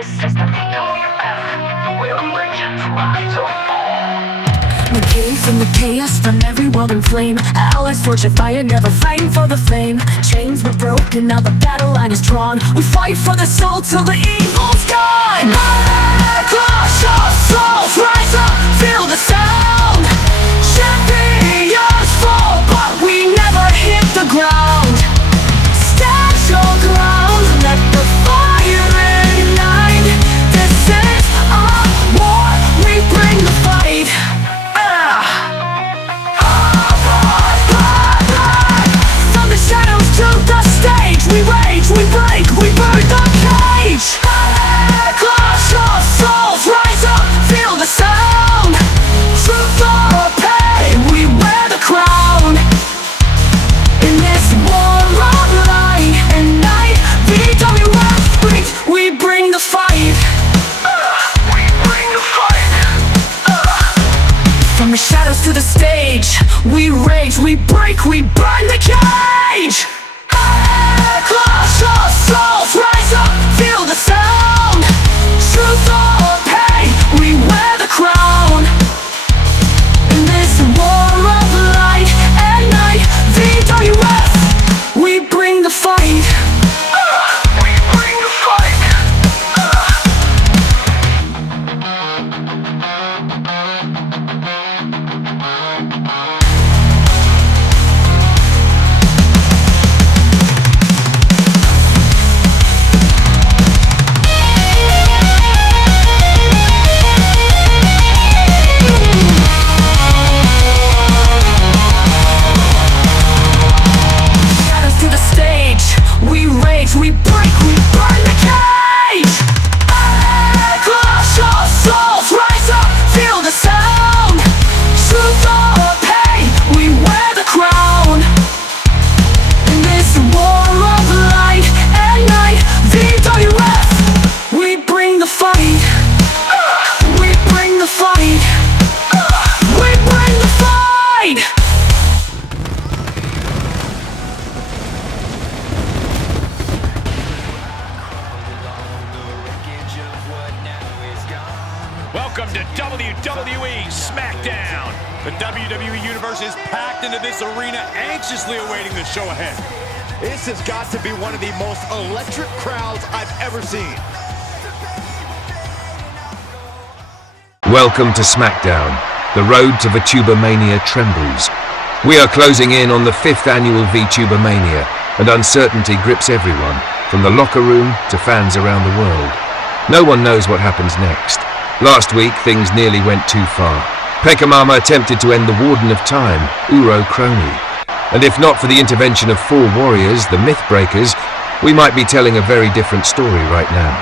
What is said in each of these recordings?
This is the VWF. We'll bring you live to We came from the chaos, from every world in flame. Allies forged fire, never fighting for the fame. Chains were broken, now the battle line is drawn. We fight for the soul till the evil's gone. Clash of souls, rise up, feel the sound. Champions fall, but we never hit the ground. Stand your ground, let the fire ignite. This is our war, we bring the fight. From the shadows to the stage, we rage, we break, we burn the cage. Clash of souls, rise up, feel the sound. Truth or pain, we wear the crown. In this war of light and night, VWF, we bring the fight. We bring the fight. From the shadows to the stage, we rage, we break, we burn the cage. Clash of souls, rise up, feel the sound. Truth or pain, we wear the crown. In this war of light and night, VWF, we bring the fight. We bring the fight. Shadows to the stage, we rage, we break, we burn the cage. Clash of souls, rise up, feel the sound. Truth or pain, we wear the crown. In this war of light and night, VWF, we bring the fight. We bring the fight. We bring the fight. Welcome to WWE Smackdown. The WWE Universe is packed into this arena, anxiously awaiting the show ahead. This has got to be one of the most electric crowds I've ever seen. Welcome to Smackdown. The road to Vtubermania trembles. We are closing in on the 5th annual Vtubermania, and uncertainty grips everyone, from the locker room to fans around the world. No one knows what happens next. Last week, things nearly went too far. Pekamama attempted to end the Warden of Time, Kronii. And if not for the intervention of 4 warriors, the Mythbreakers, we might be telling a very different story right now.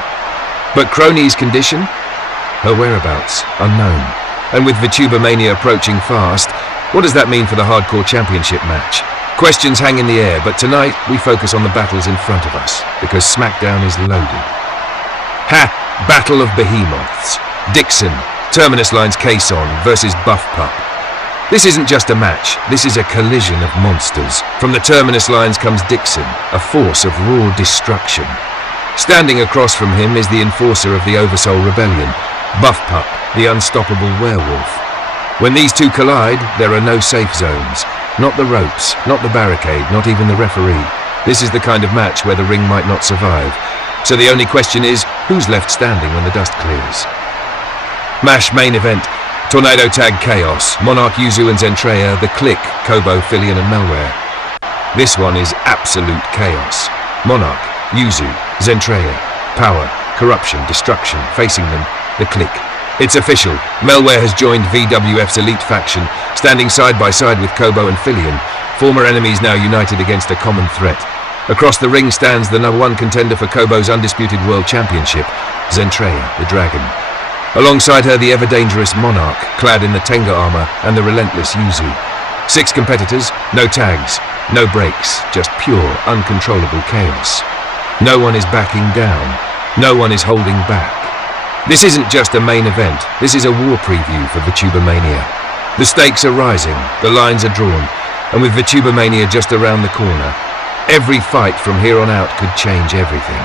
But Kronii's condition? Her whereabouts, unknown. And with Vtubermania approaching fast, what does that mean for the Hardcore Championship match? Questions hang in the air, but tonight we focus on the battles in front of us, because Smackdown is loaded. Ha! Battle of Behemoths. Dickson, Terminus Line's Caisson versus Buffpup. This isn't just a match, this is a collision of monsters. From the Terminus Lines comes Dickson, a force of raw destruction. Standing across from him is the enforcer of the Oversoul Rebellion, Buffpup, the unstoppable werewolf. When these two collide, there are no safe zones. Not the ropes, not the barricade, not even the referee. This is the kind of match where the ring might not survive. So the only question is, who's left standing when the dust clears? MASH main event. Tornado Tag Chaos, Monarch, Yuzu and Zentreya, the Kliq, Kobo, Filion and Melware. This one is absolute chaos. Monarch, Yuzu, Zentreya, power, corruption, destruction, facing them, the Kliq. It's official, Melware has joined VWF's elite faction, standing side by side with Kobo and Filion, former enemies now united against a common threat. Across the ring stands the #1 contender for Kobo's undisputed world championship, Zentreya, the Dragon. Alongside her, the ever-dangerous Monarch, clad in the Tenga armor, and the relentless Yuzu. 6 competitors, no tags, no breaks, just pure, uncontrollable chaos. No one is backing down. No one is holding back. This isn't just a main event, this is a war preview for Vtubermania. The stakes are rising, the lines are drawn, and with Vtubermania just around the corner, every fight from here on out could change everything.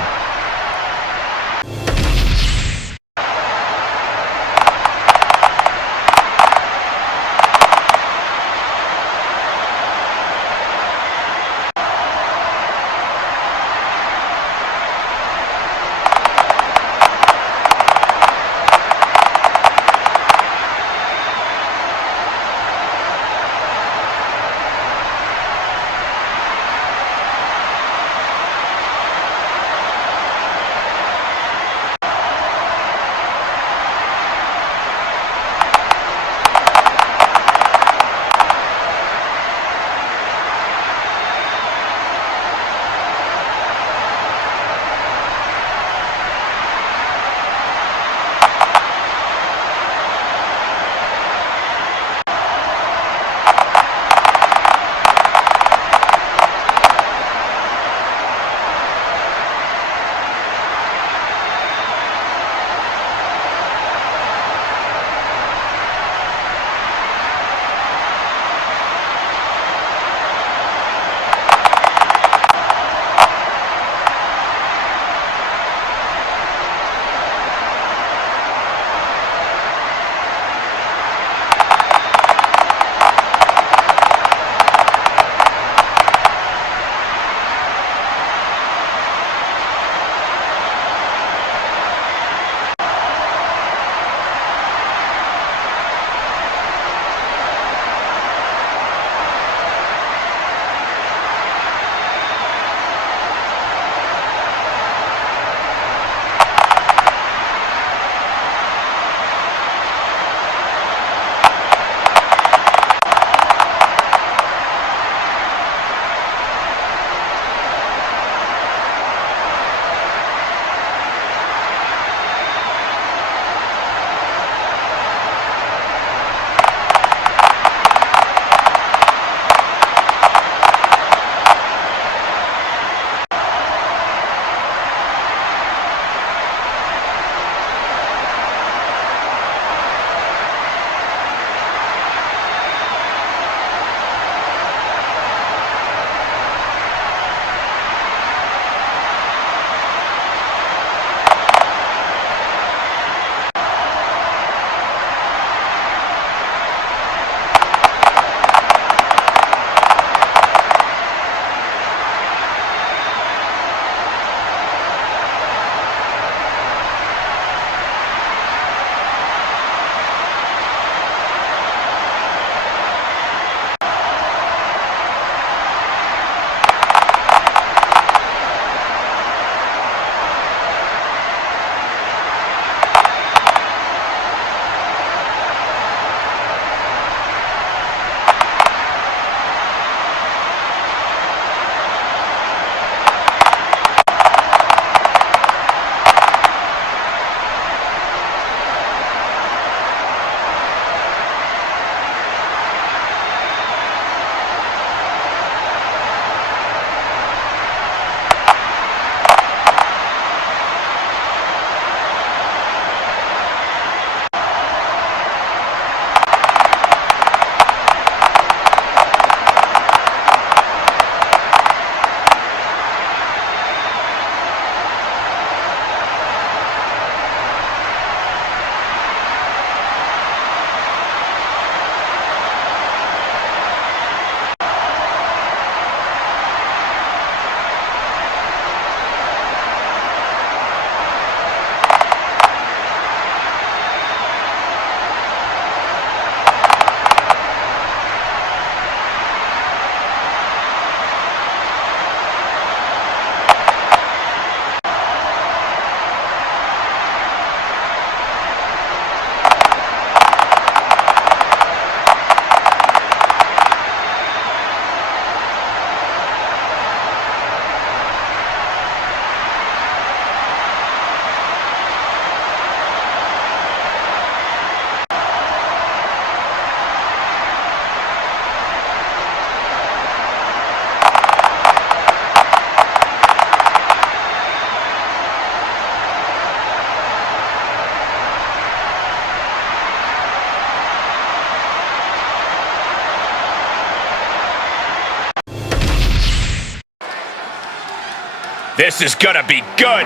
This is gonna be good.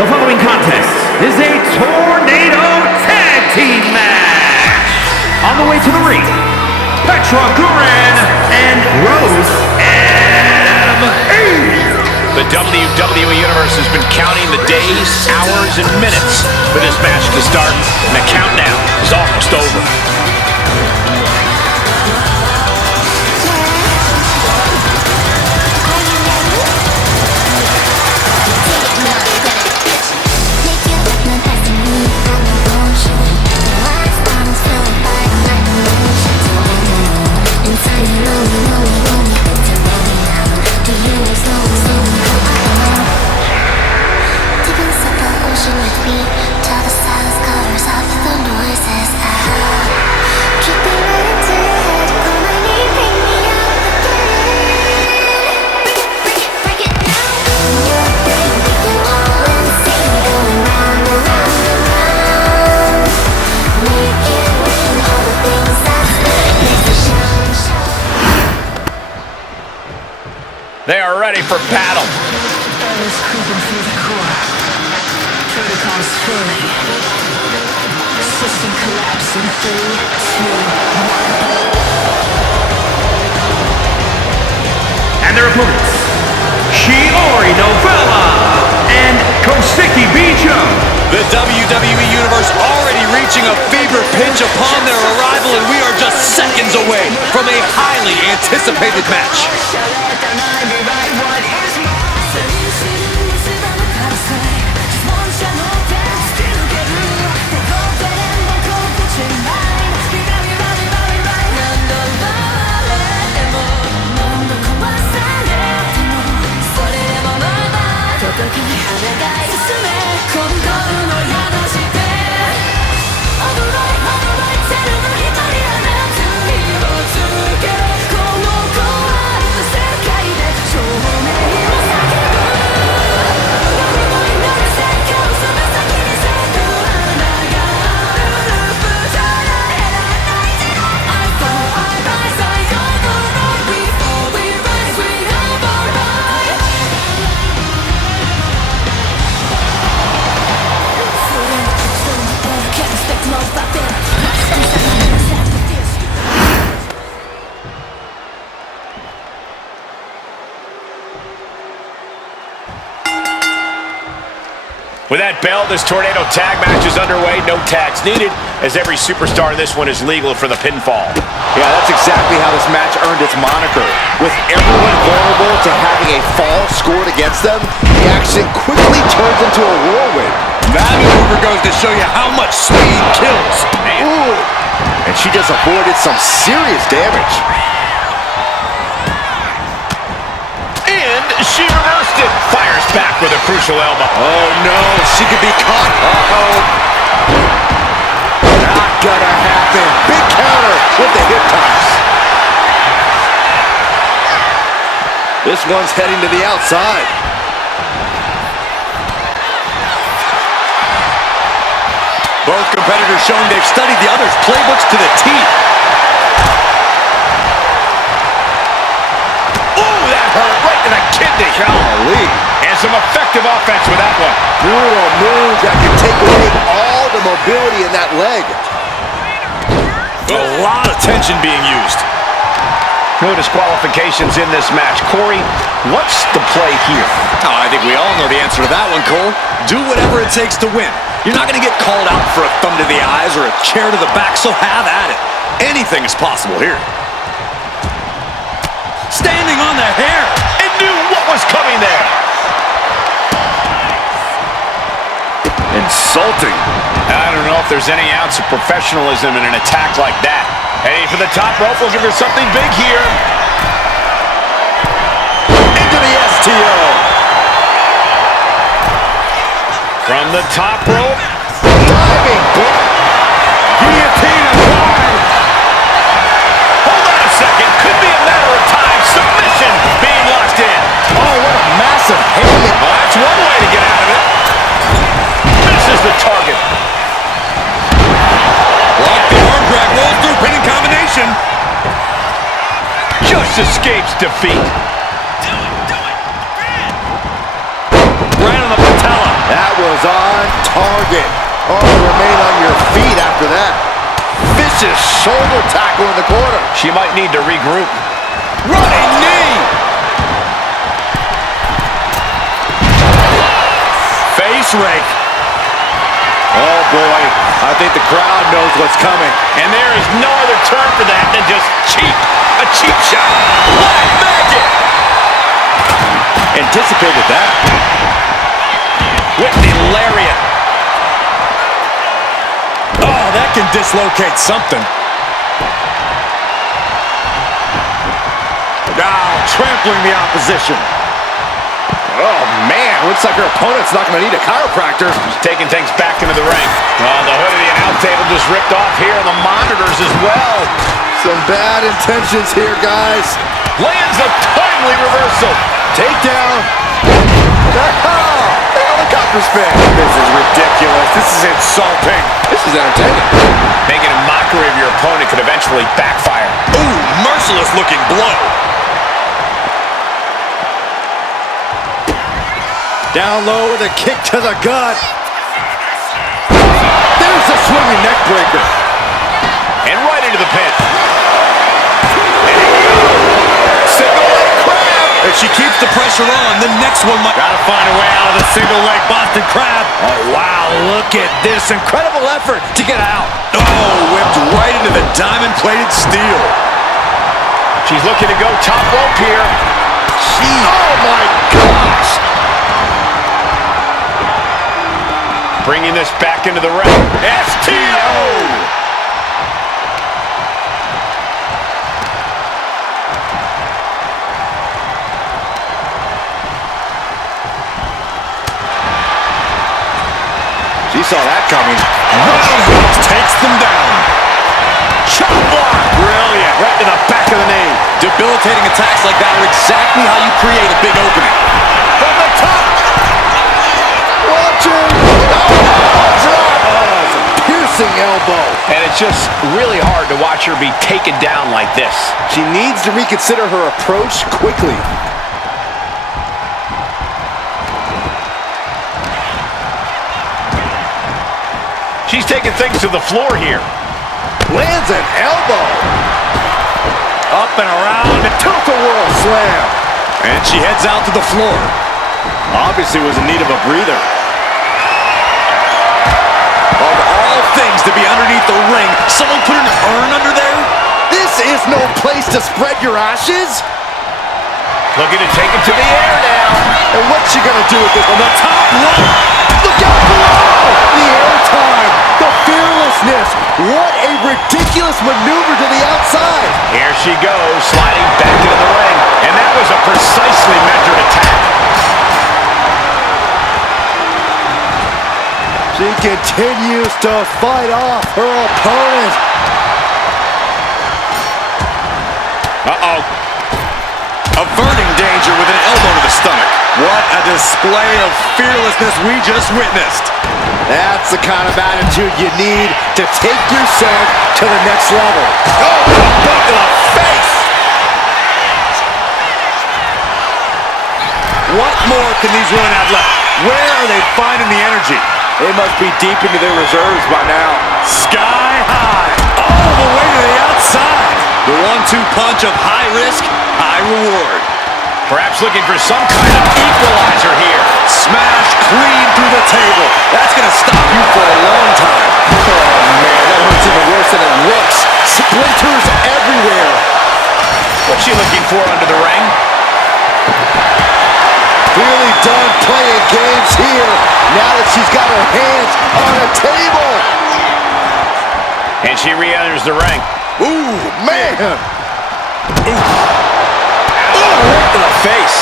The following contest is a Tornado Tag Team match. On the way to the ring, Petra Gurin and Rose M.E. The WWE Universe has been counting the days, hours, and minutes for this match to start, and the countdown is almost over. They are ready for battle. Is creeping through the core. Protocols failing. System collapse in 3, 2, 1. And their opponents, Shiori Novella and Koseki Bijo. The WWE Universe already reaching a fever pitch upon their arrival, and we are just seconds away from a highly anticipated match. With that bell, this Tornado tag match is underway. No tags needed, as every superstar in this one is legal for the pinfall. Yeah, that's exactly how this match earned its moniker. With everyone vulnerable to having a fall scored against them, the action quickly turns into a whirlwind. That maneuver goes to show you how much speed kills. Ooh. And she just avoided some serious damage. And she reversed it. Fires back with a crucial elbow. Oh no, she could be caught. Uh-oh. Not gonna happen. Big counter with the hip toss. This one's heading to the outside. Both competitors showing they've studied the other's playbooks to the teeth. Ooh, that hurt right to the kidney. Golly. And some effective offense with that one. Brutal move that can take away all the mobility in that leg. A lot of tension being used. No disqualifications in this match. Corey, what's the play here? Oh, I think we all know the answer to that one, Cole. Do whatever it takes to win. You're not going to get called out for a thumb to the eyes or a chair to the back, so have at it. Anything is possible here. Standing on the hair. And knew what was coming there. Insulting. I don't know if there's any ounce of professionalism in an attack like that. Heading for the top rope, looking for something big here. Into the STO. From the top rope. Diving block. Guillotine applied. Hold on a second. Could be a matter of time. Submission being locked in. Oh, what a massive hand. Well, that's one way to get out of it. Misses the target. Lock the arm drag, rolls through, pinning combination. almost escapes defeat. Right on the patella. That was on target. Oh, remain on your feet after that. Vicious shoulder tackle in the corner. She might need to regroup. Running knee. Face rake. Oh, boy. I think the crowd knows what's coming. And there is no other term for that than just cheap. A cheap shot. Black magic. Anticipated that. With the lariat. Oh, that can dislocate something. Now trampling the opposition. Oh, man. Looks like her opponent's not going to need a chiropractor. She's taking things back into the ring. The hood of the announce table just ripped off here on the monitors as well. Some bad intentions here, guys. Lands a timely reversal. Takedown. Helicopter spin. This is ridiculous. This is insulting. This is entertaining. Making a mockery of your opponent could eventually backfire. Ooh, merciless looking blow. Down low with a kick to the gut. There's a swinging neck breaker. And right into the pin. Single leg crab. If she keeps the pressure on, the next one might... Gotta find a way out of the single leg Boston Crab. Oh, wow. Look at this incredible effort to get out. Oh, whipped right into the diamond-plated steel. She's looking to go top rope here. Oh, my gosh. Bringing this back into the ring. STO! She saw that coming. Roundhouse takes them down. Chop block. Brilliant. Right to the back of the knee. Debilitating attacks like that are exactly how you create a big opening. From the top. Watch it. Oh, it's a piercing elbow. And it's just really hard to watch her be taken down like this. She needs to reconsider her approach quickly. She's taking things to the floor here. Lands an elbow. Up and around. And tilt-a-whirl slam. And she heads out to the floor. Obviously was in need of a breather. Of all things to be underneath the ring, someone put an urn under there? This is no place to spread your ashes. Looking to take it to the air now. And what's she gonna do with this on the top rope? Look out below! The airtime, the fearlessness. What a ridiculous maneuver to the outside. Here she goes, sliding back into the ring. And that was a precisely measured attack. She continues to fight off her opponent. Uh-oh. Averting danger with an elbow to the stomach. What a display of fearlessness we just witnessed. That's the kind of attitude you need to take yourself to the next level. Oh, boot to the face! What more can these women have left? Where are they finding the energy? They must be deep into their reserves by now. Sky high. All the way to the outside. The 1-2 punch of high risk, high reward. Perhaps looking for some kind of equalizer here. Smash clean through the table. That's going to stop you for a long time. Oh, man, that hurts even worse than it looks. Splinters everywhere. What's she looking for under the ring? Clearly done playing games here, now that she's got her hands on a table. And she re-enters the ring. Ooh, man. Oh, right to the face.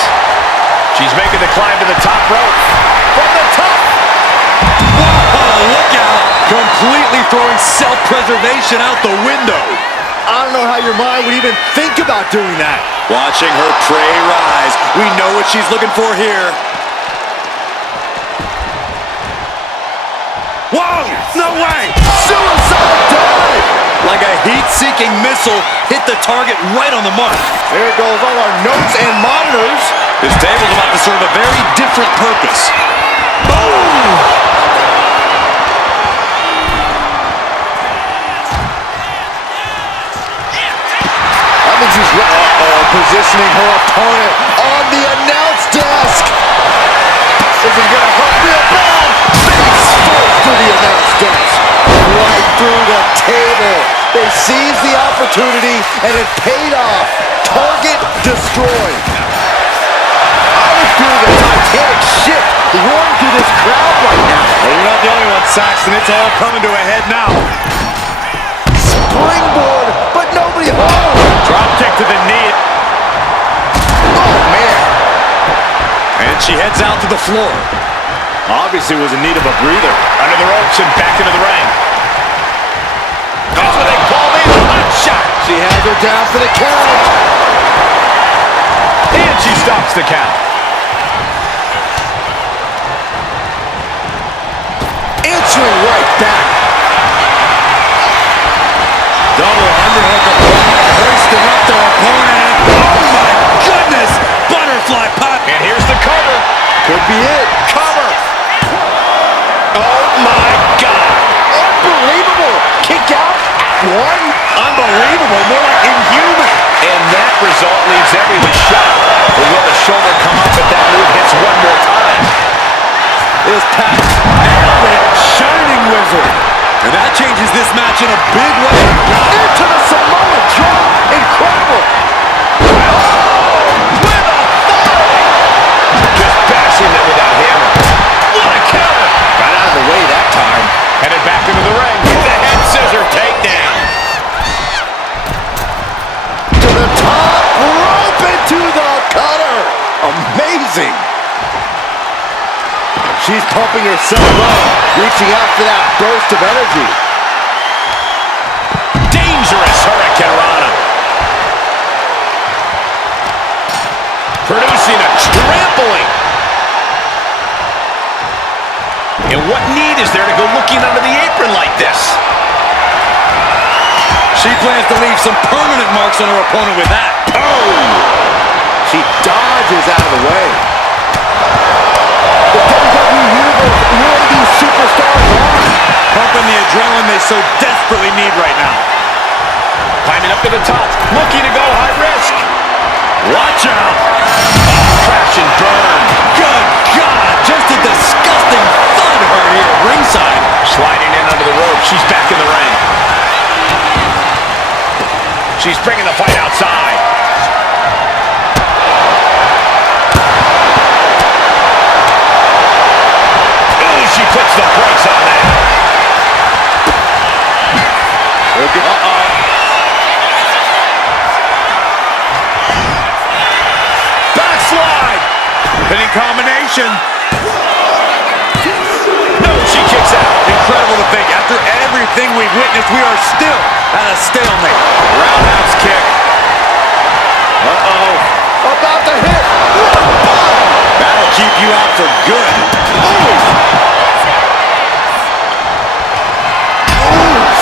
She's making the climb to the top rope. From the top. Whoa, look out. Completely throwing self-preservation out the window. I don't know how your mind would even think about doing that. Watching her prey rise. We know what she's looking for here. Whoa, no way. Suicide dive. Like a heat-seeking missile, hit the target right on the mark. There goes all our notes and monitors. This table's about to serve a very different purpose. Boom! I think she's positioning her opponent on the announce desk. This is gonna hurt real bad. Face first through the announce desk. Right through the table. They seized the opportunity and it paid off. Target destroyed. I was feeling a Titanic ship roaring through this crowd right now. Well, you're not the only one, Saxton. It's all coming to a head now. Springboard, but nobody home. Drop kick to the knee. Oh, man. And she heads out to the floor. Obviously was in need of a breather. Under the ropes and back into the ring. That's what they call me, the hot shot. She has her down for the count. And she stops the count. Answering right back. Double underhook applied, hoisting up their opponent. Oh my goodness! Butterfly pop. And here's the cover. Could be it. Cover. Oh my God. Unbelievable. Kick out at one. Unbelievable. More like inhuman. And that result leaves everyone shocked. But will the shoulder come up if that move hits one more time? This pass nailed it. Shining Wizard. And that changes this match in a big way. Into the Samoa drop. Incredible. Oh, with authority. Just bashing them without hammer. What a counter. Got out of the way that time. Headed back into the ring. The head scissor takedown. To the top rope into the cutter. Amazing. She's pumping herself up, reaching out for that burst of energy. Dangerous Hurricane Rana. Producing a trampling. And what need is there to go looking under the apron like this? She plans to leave some permanent marks on her opponent with that. Oh! She dodges out of the way. The WWE Universe where these superstars are. Pumping the adrenaline they so desperately need right now. Climbing up to the top, looking to go high risk. Watch out! Crash and burn. Good God! Just a disgusting thud hurt here at ringside. Sliding in under the rope, she's back in the ring. She's bringing the fight outside. Ooh, she puts the brakes on that. Uh-oh. Backslide. Hitting combination. No, she kicks out. Incredible to think. After everything we've witnessed, we are still at a stalemate. Roundhouse kick. Uh-oh. About to hit. That'll keep you out for good.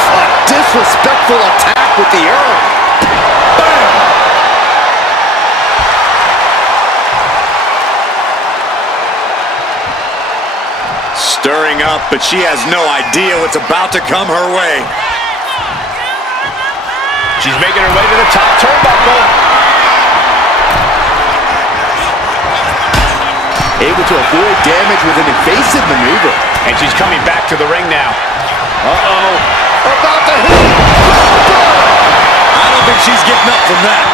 A disrespectful attack with the arm. Bam! Stirring up, but she has no idea what's about to come her way. She's making her way to the top turnbuckle. Able to avoid damage with an evasive maneuver. And she's coming back to the ring now. Uh-oh. About to hit. I don't think she's getting up from that.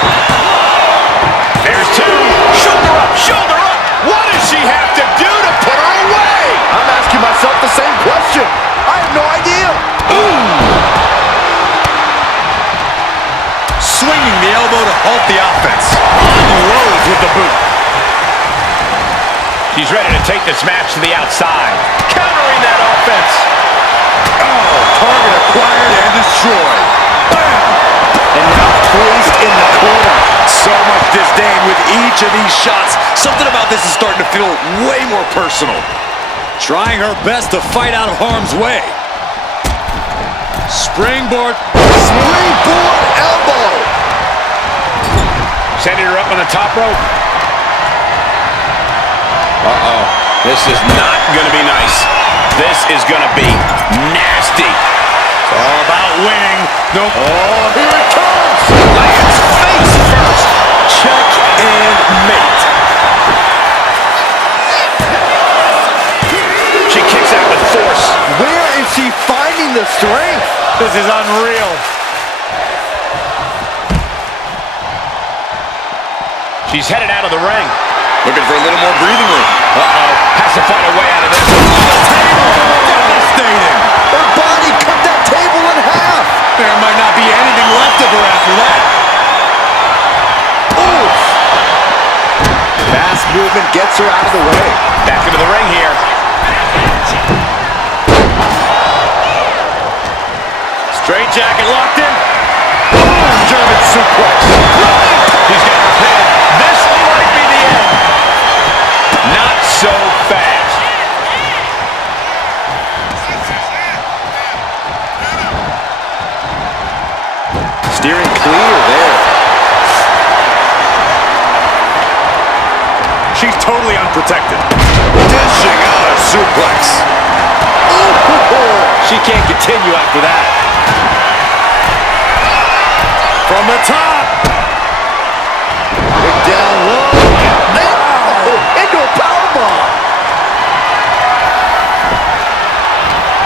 There's two. Shoulder up, shoulder up. What does she have to do to put her away? I'm asking myself the same question. I have no idea. Swinging the elbow to halt the offense. Unloads with the boot. She's ready to take this match to the outside. Countering that offense. Oh, target acquired and destroyed. Bam! And now placed in the corner. So much disdain with each of these shots. Something about this is starting to feel way more personal. Trying her best to fight out of harm's way. Springboard. Springboard elbow. Sending her up on the top rope. Uh-oh. This is not going to be nice. This is going to be nasty. It's all about winning. Oh, here it comes. Lands face first. Check and mate. She kicks out with force. Where is she finding the strength? This is unreal. She's headed out of the ring. Looking for a little more breathing room. Uh-oh. Has to find a way out of this. Devastating. Her body cut that table in half. There might not be anything left of her after that. Oof. Fast movement gets her out of the way. Back into the ring here. Straight jacket locked in. Boom, German suplex. She's got her pin. This might be the end. Not so fast. Steering clear there. She's totally unprotected. Dishing out a suplex. She can't continue after that. From the top. Kick down low. Into a powerbomb.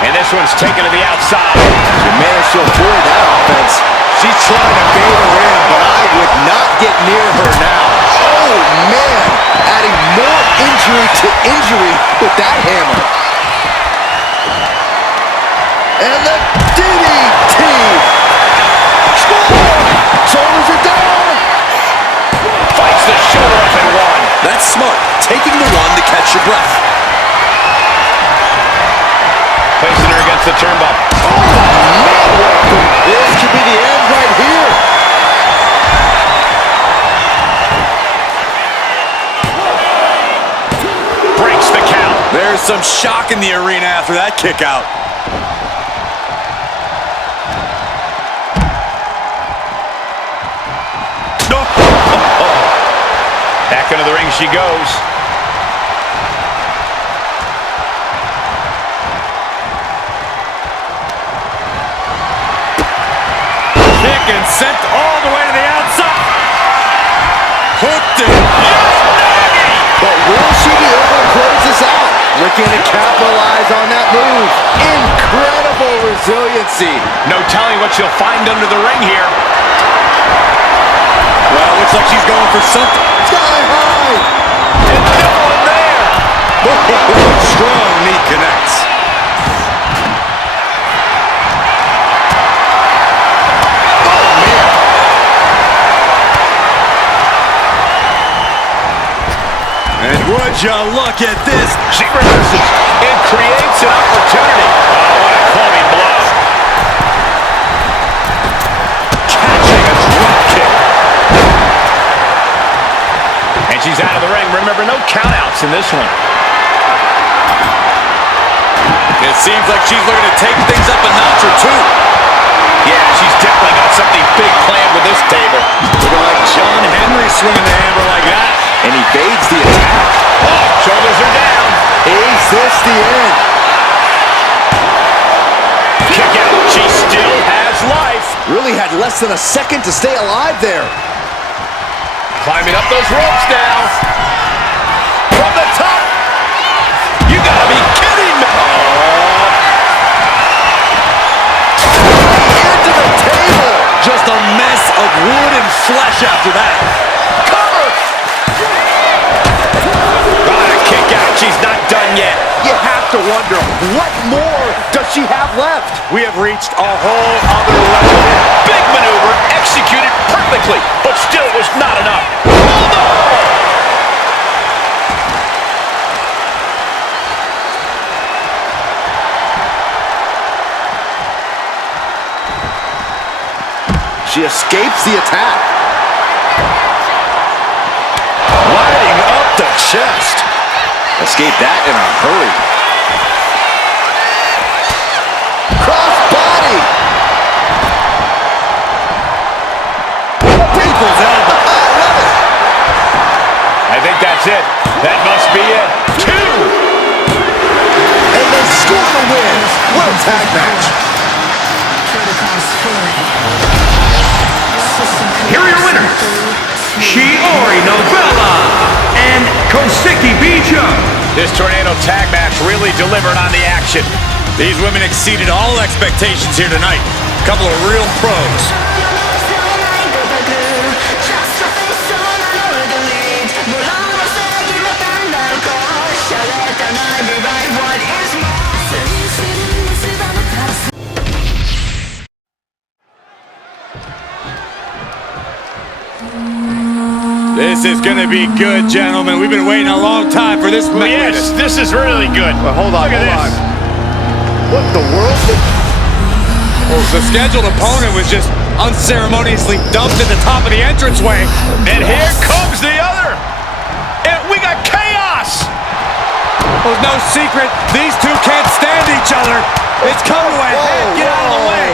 And this one's taken to the outside. She managed to avoid that offense. She's trying to bait her in, but I would not get near her now. Oh, man. Adding more injury to injury with that hammer. And the DDT. Score! Shoulders are down. Fights the shoulder up and one. That's smart. Taking the one to catch your breath. Placing her against the turnbuckle. Oh, man. This could be the end right here. Breaks the count. There's some shock in the arena after that kick out. No. Back into the ring she goes. Kick and sent all the way to the outside. Hooked it. But will she be able to close this out? Looking to capitalize on that move. Incredible resiliency. No telling what she'll find under the ring here. Well, looks like she's going for something. Sky high. And no one there. Strong knee connects. Oh, man. And would you look at this? She reverses and creates an opportunity. Oh, what a clubbing blow. Catching a drop kick. And she's out of the ring. Remember, no countouts in this one. It seems like she's looking to take things up a notch or two. Yeah, she's definitely got something big planned with this table. Looking like John Henry swinging the hammer like that. And evades the attack. Oh, shoulders are down. Is this the end? Kick out. She still has life. Really had less than a second to stay alive there. Climbing up those ropes now. From the top. You gotta be kidding me. Into the table. Just a mess of wood and flesh after that. Cover. Got a kick out. She's not done yet. You have to wonder, what more does she have left? We have reached a whole other level. Big maneuver, executed perfectly, but still was not enough. Hold on! She escapes the attack. Lighting up the chest. Escaped that in a hurry. Cross body. that's it. That must be it. 2! And they score the win. What a tag match. Here are your winners, Shiori Novella and Koseki Bijo. This tornado tag match really delivered on the action. These women exceeded all expectations here tonight. A couple of real pros. This is going to be good, gentlemen. We've been waiting a long time for this match. Yes, this is really good. Well, hold on, Look at hold on. this. What the world? Oh, the scheduled opponent was just unceremoniously dumped at the top of the entranceway. And here comes the other. And we got chaos. It was no secret, these two can't stand each other. It's come to a head. Get out of the way.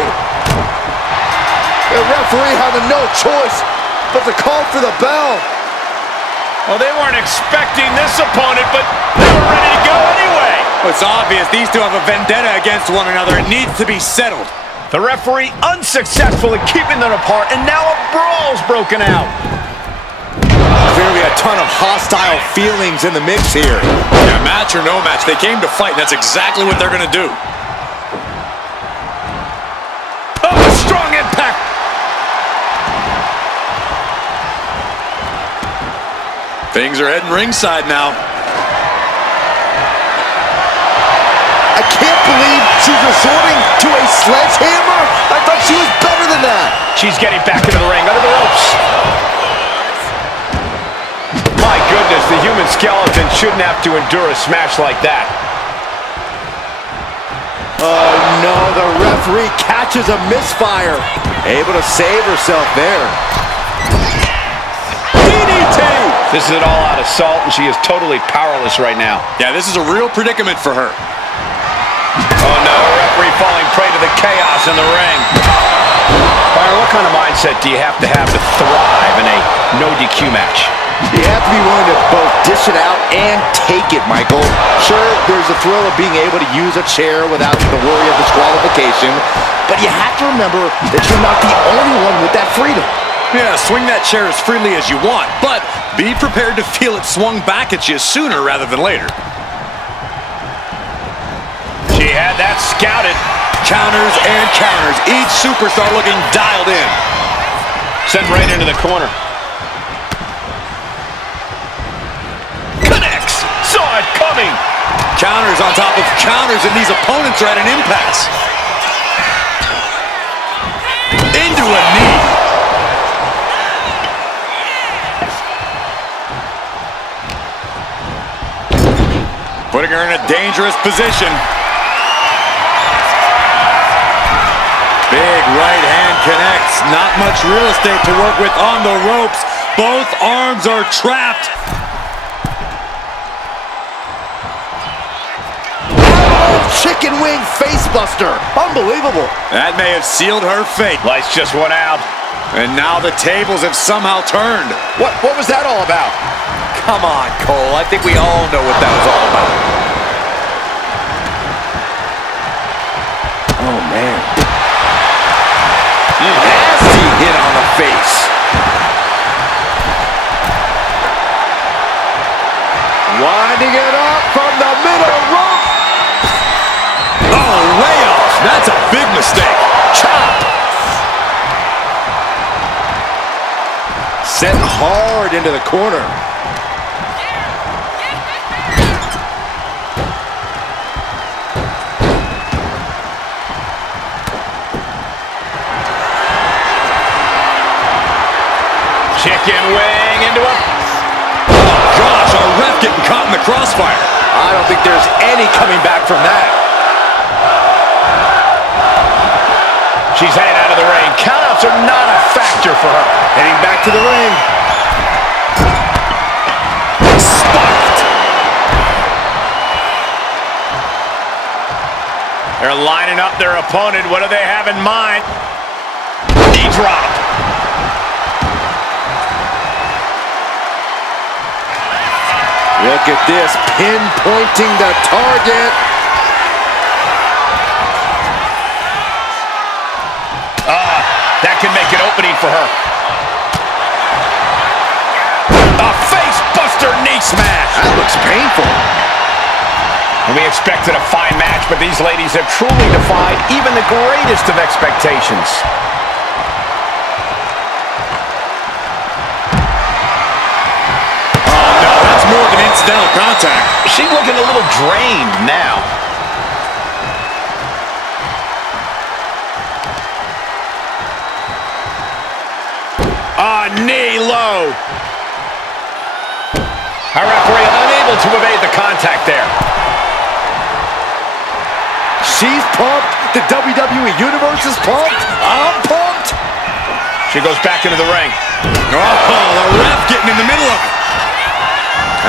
The referee having no choice but to call for the bell. Well, they weren't expecting this opponent, but they were ready to go anyway. Well, it's obvious these two have a vendetta against one another. It needs to be settled. The referee unsuccessful in keeping them apart, and now a brawl's broken out. Clearly a ton of hostile feelings in the mix here. Yeah, match or no match, they came to fight, and that's exactly what they're going to do. Oh, a strong impact. Things are heading ringside now. I can't believe she's resorting to a sledgehammer. I thought she was better than that. She's getting back into the ring, under the ropes. My goodness, the human skeleton shouldn't have to endure a smash like that. Oh no, the referee catches a misfire. Able to save herself there. DDT! This is an all-out assault, and she is totally powerless right now. Yeah, this is a real predicament for her. Oh no, referee falling prey to the chaos in the ring. Byron, what kind of mindset do you have to thrive in a no DQ match? You have to be willing to both dish it out and take it, Michael. Sure, there's the thrill of being able to use a chair without the worry of disqualification, but you have to remember that you're not the only one with that freedom. Yeah, swing that chair as freely as you want, but be prepared to feel it swung back at you sooner rather than later. She had that scouted. Counters and counters. Each superstar looking dialed in. Sent right into the corner. Connects. Saw it coming. Counters on top of counters, and these opponents are at an impasse. Into a knee. Putting her in a dangerous position. Big right hand connects. Not much real estate to work with on the ropes. Both arms are trapped. Chicken wing facebuster. Unbelievable. That may have sealed her fate. Lights just went out. And now the tables have somehow turned. What was that all about? Come on, Cole. I think we all know what that was all about. Oh, man. Nasty hit on the face. Winding it up from the middle rope. Oh, way off. That's a big mistake. Chop. Sent hard into the corner. Chicken wing into a... Oh, gosh, a ref getting caught in the crossfire. I don't think there's any coming back from that. She's heading out of the ring. Countouts are not a factor for her. Heading back to the ring. Sparked. They're lining up their opponent. What do they have in mind? Knee drop. Look at this, pinpointing the target. That can make an opening for her. A face-buster knee smash. That looks painful. And we expected a fine match, but these ladies have truly defied even the greatest of expectations. Oh, no, that's more than incidental contact. She's looking a little drained now. Knee low. Our referee unable to evade the contact there. She's pumped. The WWE Universe is pumped. I'm pumped. She goes back into the ring. Oh, the ref getting in the middle of it.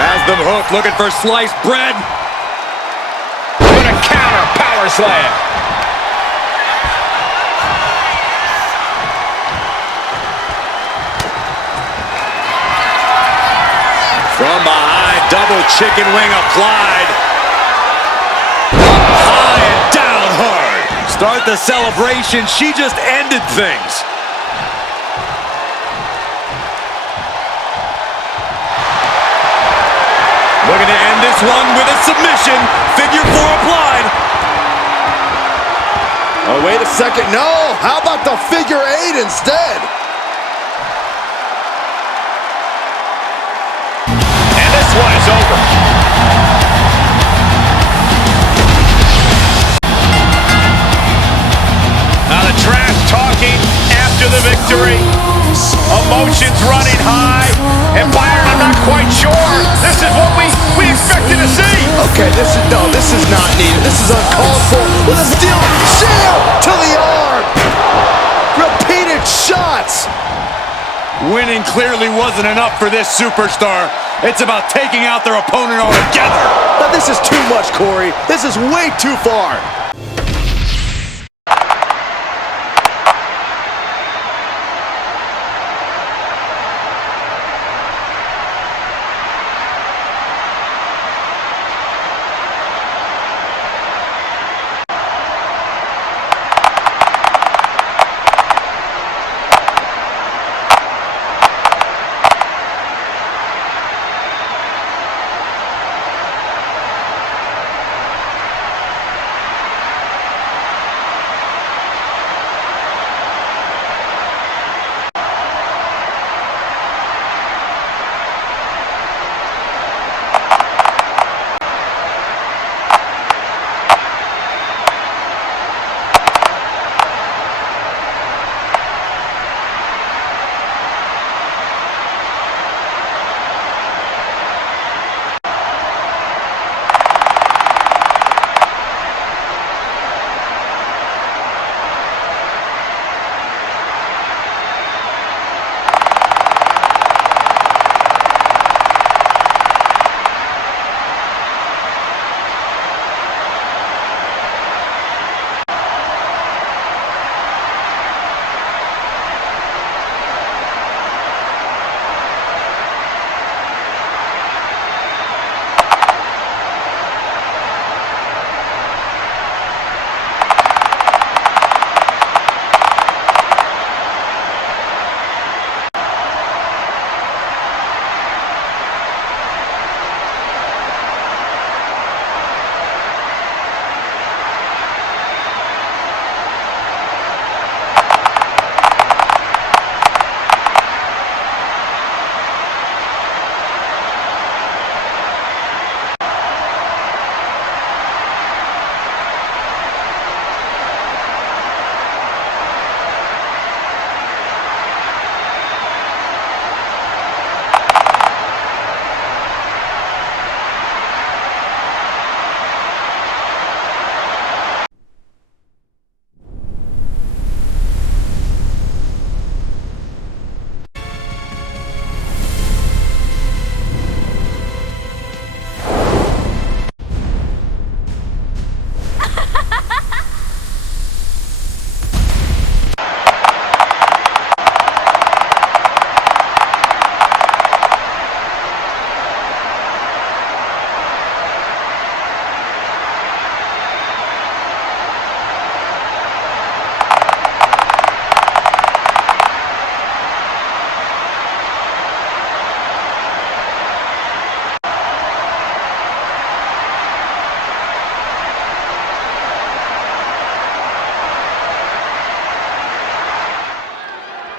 Has them hooked, looking for sliced bread. With a counter power slam. From behind, double chicken wing applied. Up high and down hard. Start the celebration. She just ended things. Looking to end this one with a submission. Figure 4 applied. Oh, wait a second. No, how about the figure 8 instead? One is over. Now the trash talking after the victory. Emotions running high. And Byron, I'm not quite sure. This is what we expected to see. Okay, this is not needed. This is uncalled for. With a steel shield to the arm. Repeated shots. Winning clearly wasn't enough for this superstar. It's about taking out their opponent altogether. Now this is too much, Corey. This is way too far.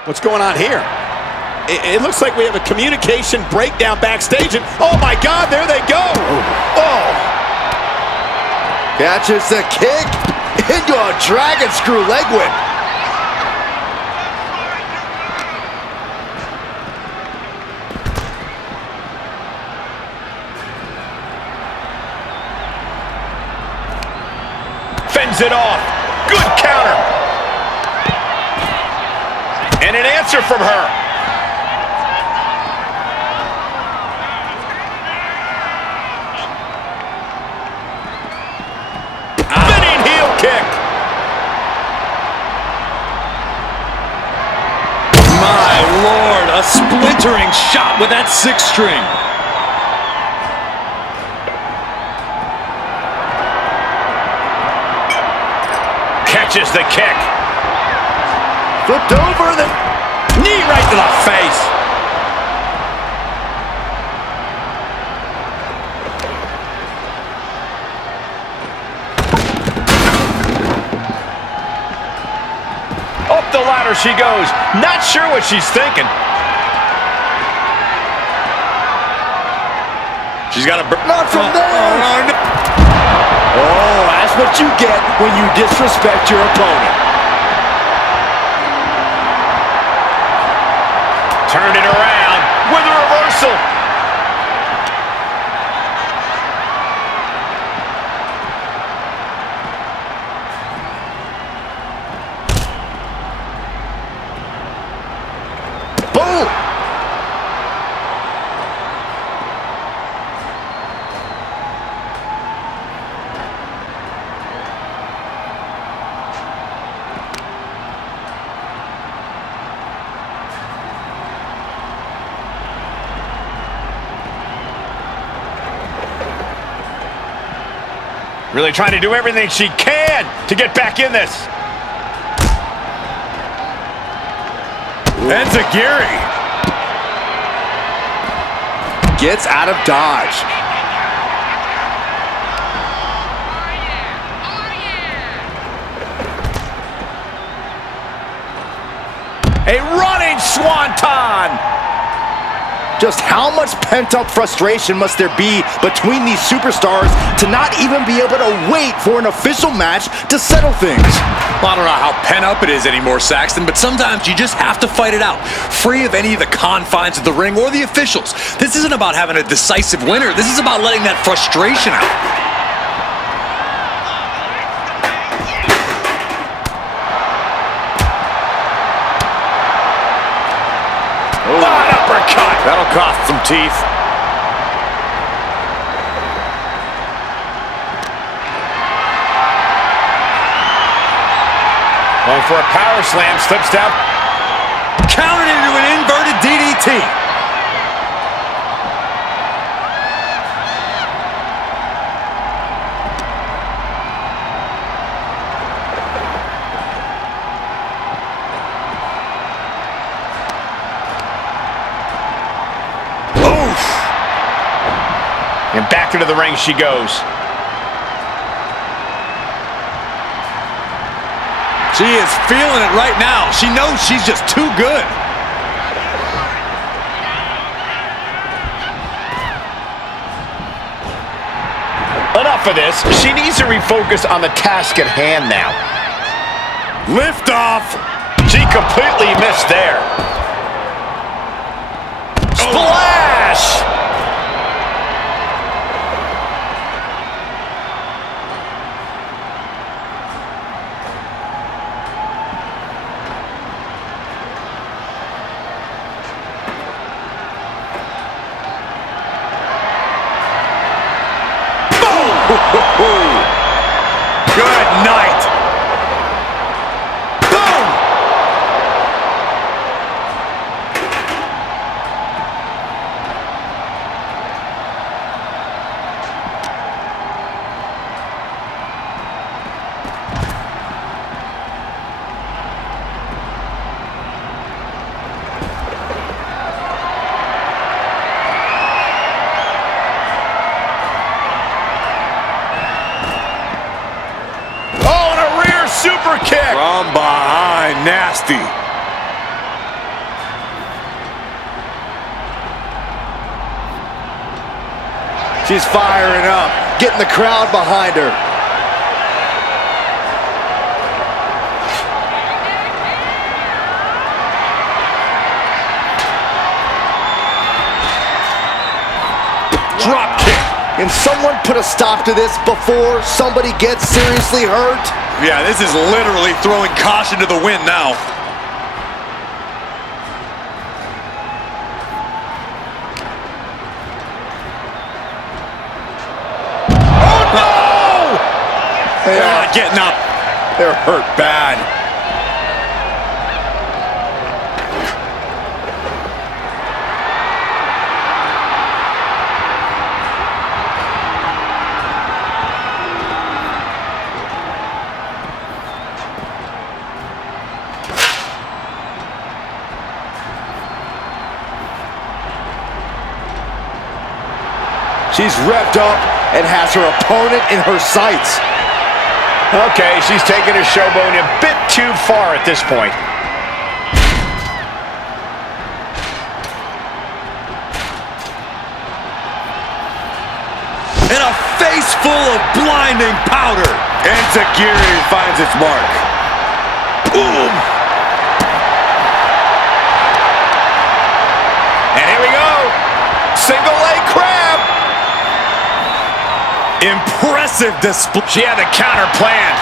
What's going on here? It looks like we have a communication breakdown backstage, and oh my God, there they go! Oh! Catches the kick into a dragon screw leg whip. Fends it off. Good counter. And an answer from her. Spinning heel kick. My Lord, a splintering shot with that sixth string. Catches the kick. Flipped over, the Knee right to the face. Up the ladder she goes. Not sure what she's thinking. She's got a... not from there. Oh, that's what you get when you disrespect your opponent. Turned it around with a reversal. Boom! Really trying to do everything she can to get back in this. Enziguri Gets out of dodge. A running swanton. Just how much pent-up frustration must there be between these superstars to not even be able to wait for an official match to settle things? I don't know how pent up it is anymore, Saxton, but sometimes you just have to fight it out, free of any of the confines of the ring or the officials. This isn't about having a decisive winner. This is about letting that frustration out. That'll cost some teeth. Going for a power slam, slips down. Countered into an inverted DDT. And back into the ring she goes. She is feeling it right now. She knows she's just too good. Enough of this. She needs to refocus on the task at hand now. Lift off. She completely missed there. Splash! Good night. Boom! Super kick. From behind, nasty. She's firing up, getting the crowd behind her. Drop kick. Can someone put a stop to this before somebody gets seriously hurt? Yeah, this is literally throwing caution to the wind now. Oh, no! They're not getting up. They're hurt bad. She's revved up and has her opponent in her sights. Okay, she's taking her showboat a bit too far at this point. And a face full of blinding powder. And Takiri finds its mark. Boom! And here we go. Single leg crab. Impressive display. She had the counter planned.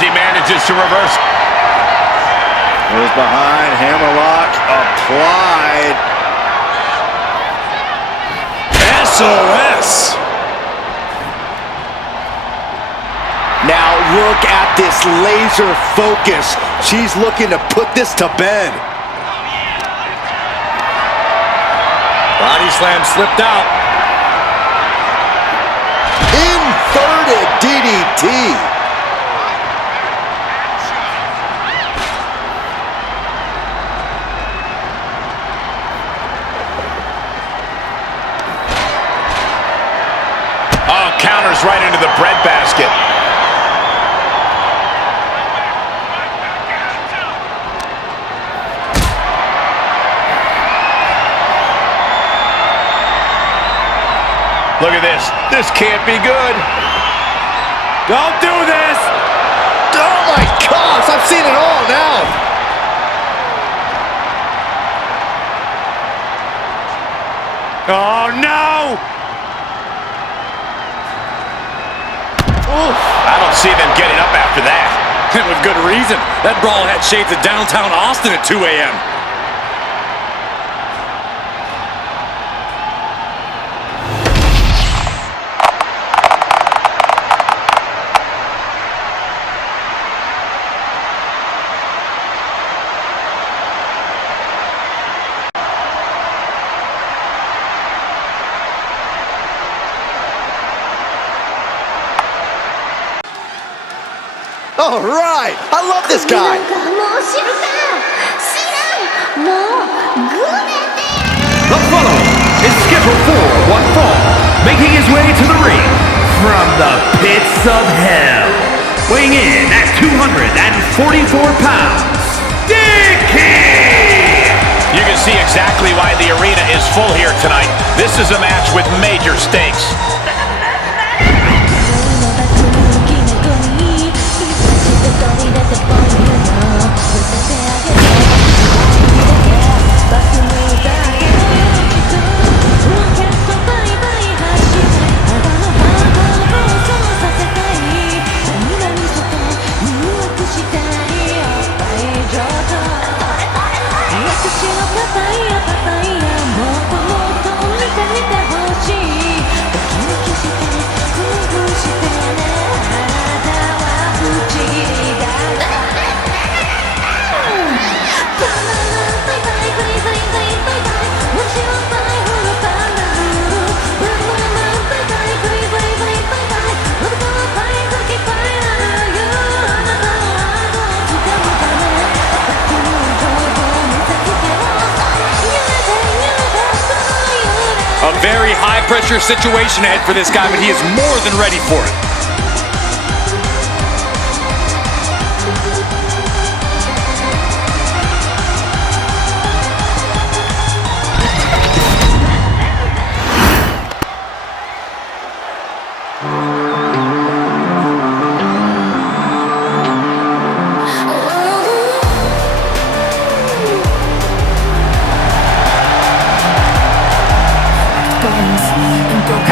She manages to reverse. Goes behind, hammerlock applied. SOS. Now look at this laser focus. She's looking to put this to bed. Body slam slipped out. Inverted DDT. Oh, counters right into the breadbasket. Look at this. This can't be good. Don't do this. Oh my gosh, I've seen it all now. Oh no. Oof. I don't see them getting up after that. And with good reason. That brawl had shades of downtown Austin at 2 a.m. All right, I love this guy. The following is scheduled for one fall, making his way to the ring from the pits of hell, weighing in at 244 pounds, Dickson! You can see exactly why the arena is full here tonight. This is a match with major stakes. A very high-pressure situation ahead for this guy, but he is more than ready for it.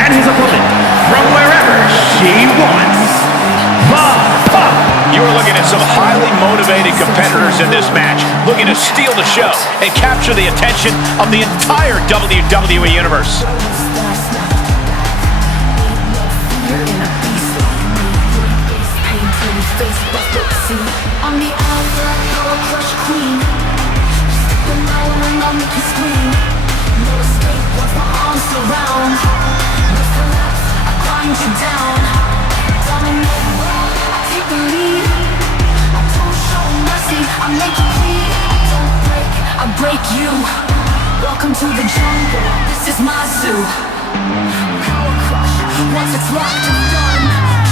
and his opponent, from wherever she wants, Buffpup. You are looking at some highly motivated competitors in this match, looking to steal the show and capture the attention of the entire WWE Universe. I'm the alpha, crush queen. Stick alone and I'll make you scream. No escape once my arms surround. Lift the left, I grind you down. Dominate well, I take the lead. I don't show mercy, I make you bleed. I don't break, I break you. Welcome to the jungle, this is my zoo. Power crush, once it's locked and done.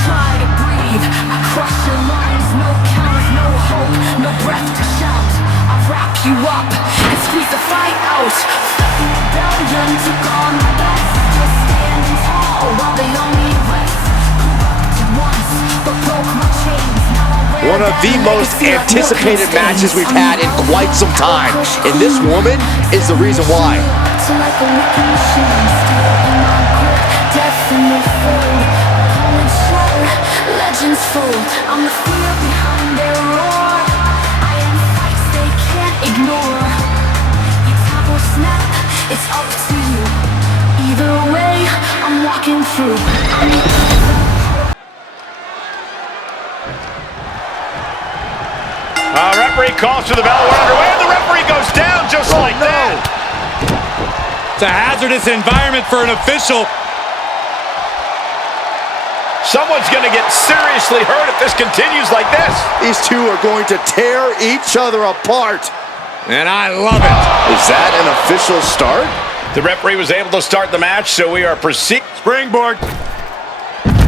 Try to breathe, I crush your lungs. No counters, no hope, no breath to shout. I wrap you up and squeeze the fight out. The rebellion took on the best. Still standing tall while they only rest. Corrupted once, but broke my chains. Now I wear One of the that most legacy like anticipated milk and matches stains. we've had in quite some time. And this woman is the reason why. To like a wicked machine, still in my grip, death in the fold. Opponents shatter, legends fold. I'm the fear behind their roar. I am fights they can't ignore. You tap or snap, it's up to you. Either way, I'm walking through. I'm the Referee calls for the bell. We're underway, and the referee goes down just like that. It's a hazardous environment for an official. Someone's going to get seriously hurt if this continues like this. These two are going to tear each other apart. And I love it. Is that an official start? The referee was able to start the match, so we are proceeding. Springboard.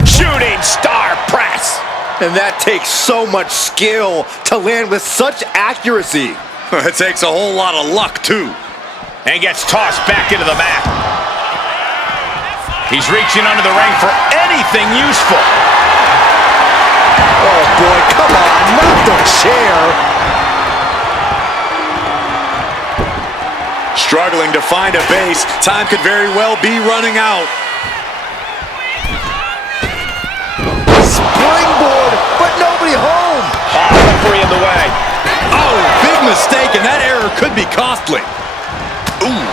Shooting star press. And that takes so much skill to land with such accuracy. It takes a whole lot of luck, too. And gets tossed back into the mat. He's reaching under the ring for anything useful. Oh boy, come on, not the chair. Struggling to find a base. Time could very well be running out. Springboard, but nobody home. Referee in the way. Oh, big mistake, and that error could be costly. Ooh.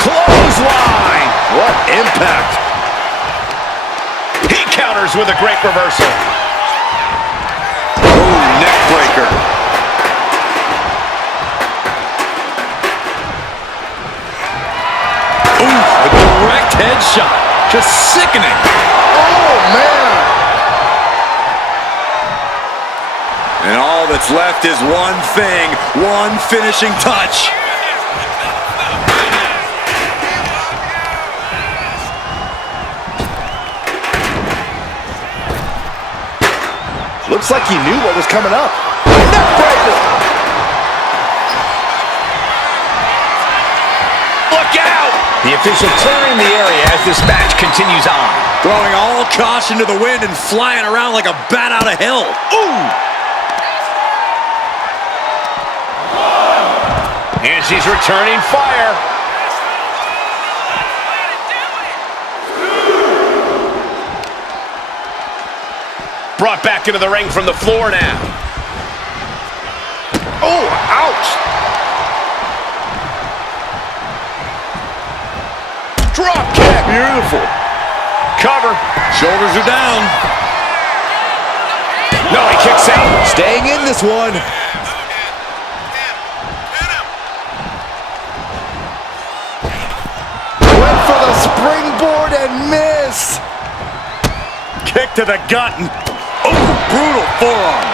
Clothesline. What impact. He counters with a great reversal. Ooh, neck breaker. Ooh, a direct headshot. Just sickening. Oh, man. And all that's left is one thing, one finishing touch. Looks like he knew what was coming up. Neckbreaker. Look out! The official clearing the area as this match continues on. Throwing all caution to the wind and flying around like a bat out of hell. Ooh! And she's returning fire. Brought back into the ring from the floor now. Oh, ouch! Drop kick. Beautiful. Cover. Shoulders are down. No, he kicks out. Staying in this one. Went for the springboard and missed. Kick to the gut and brutal forearm.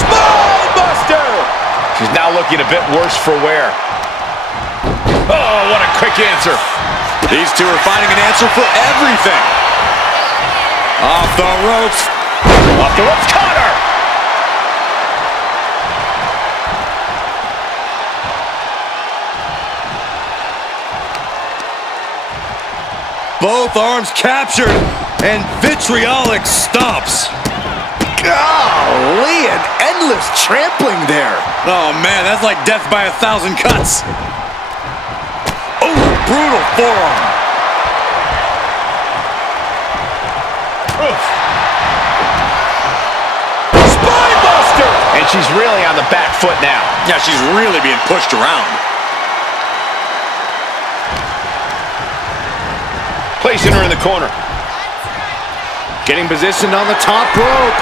Spinebuster! She's now looking a bit worse for wear. Oh, what a quick answer. These two are finding an answer for everything. Off the ropes. Off the ropes, Connor! Both arms captured and vitriolic stomps. Golly, an endless trampling there. Oh, man, that's like death by 1,000 cuts. Oh, brutal forearm. Spinebuster! And she's really on the back foot now. Yeah, she's really being pushed around. Placing her in the corner. Getting positioned on the top rope.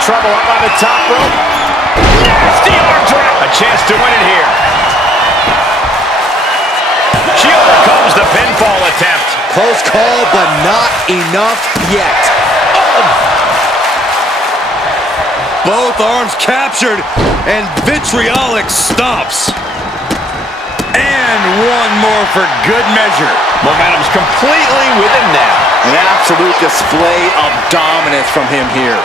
Trouble up on the top rope. Nasty arm drag. A chance to win it here. She overcomes the pinfall attempt. Close call, but not enough yet. Both arms captured, and vitriolic stops. And one more for good measure. Momentum's completely with him now. An absolute display of dominance from him here.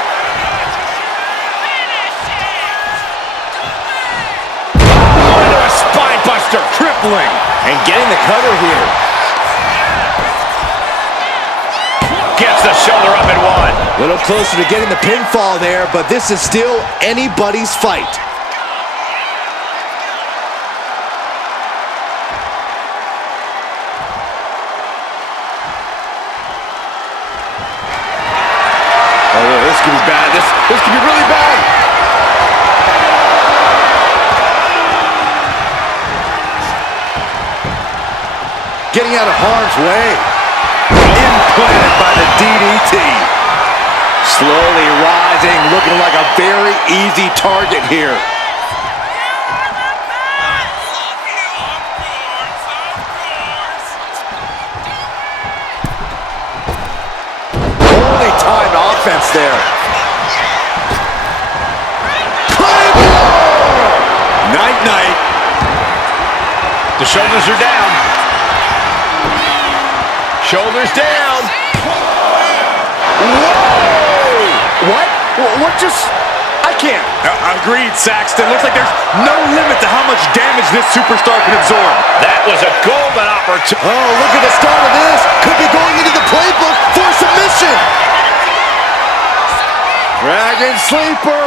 Into a spine buster. Crippling. And getting the cover here. Gets the shoulder up and one. A little closer to getting the pinfall there, but this is still anybody's fight. Oh, this could be bad. This could be really bad. Getting out of harm's way. Implanted by the DDT. Slowly rising, looking like a very easy target here. Holy time offense there. Night-night. The shoulders are down. Shoulders down. Whoa! What just... I can't. Agreed, Saxton. Looks like there's no limit to how much damage this superstar can absorb. That was a golden opportunity. Oh, look at the start of this. Could be going into the playbook for submission. Dragon Sleeper.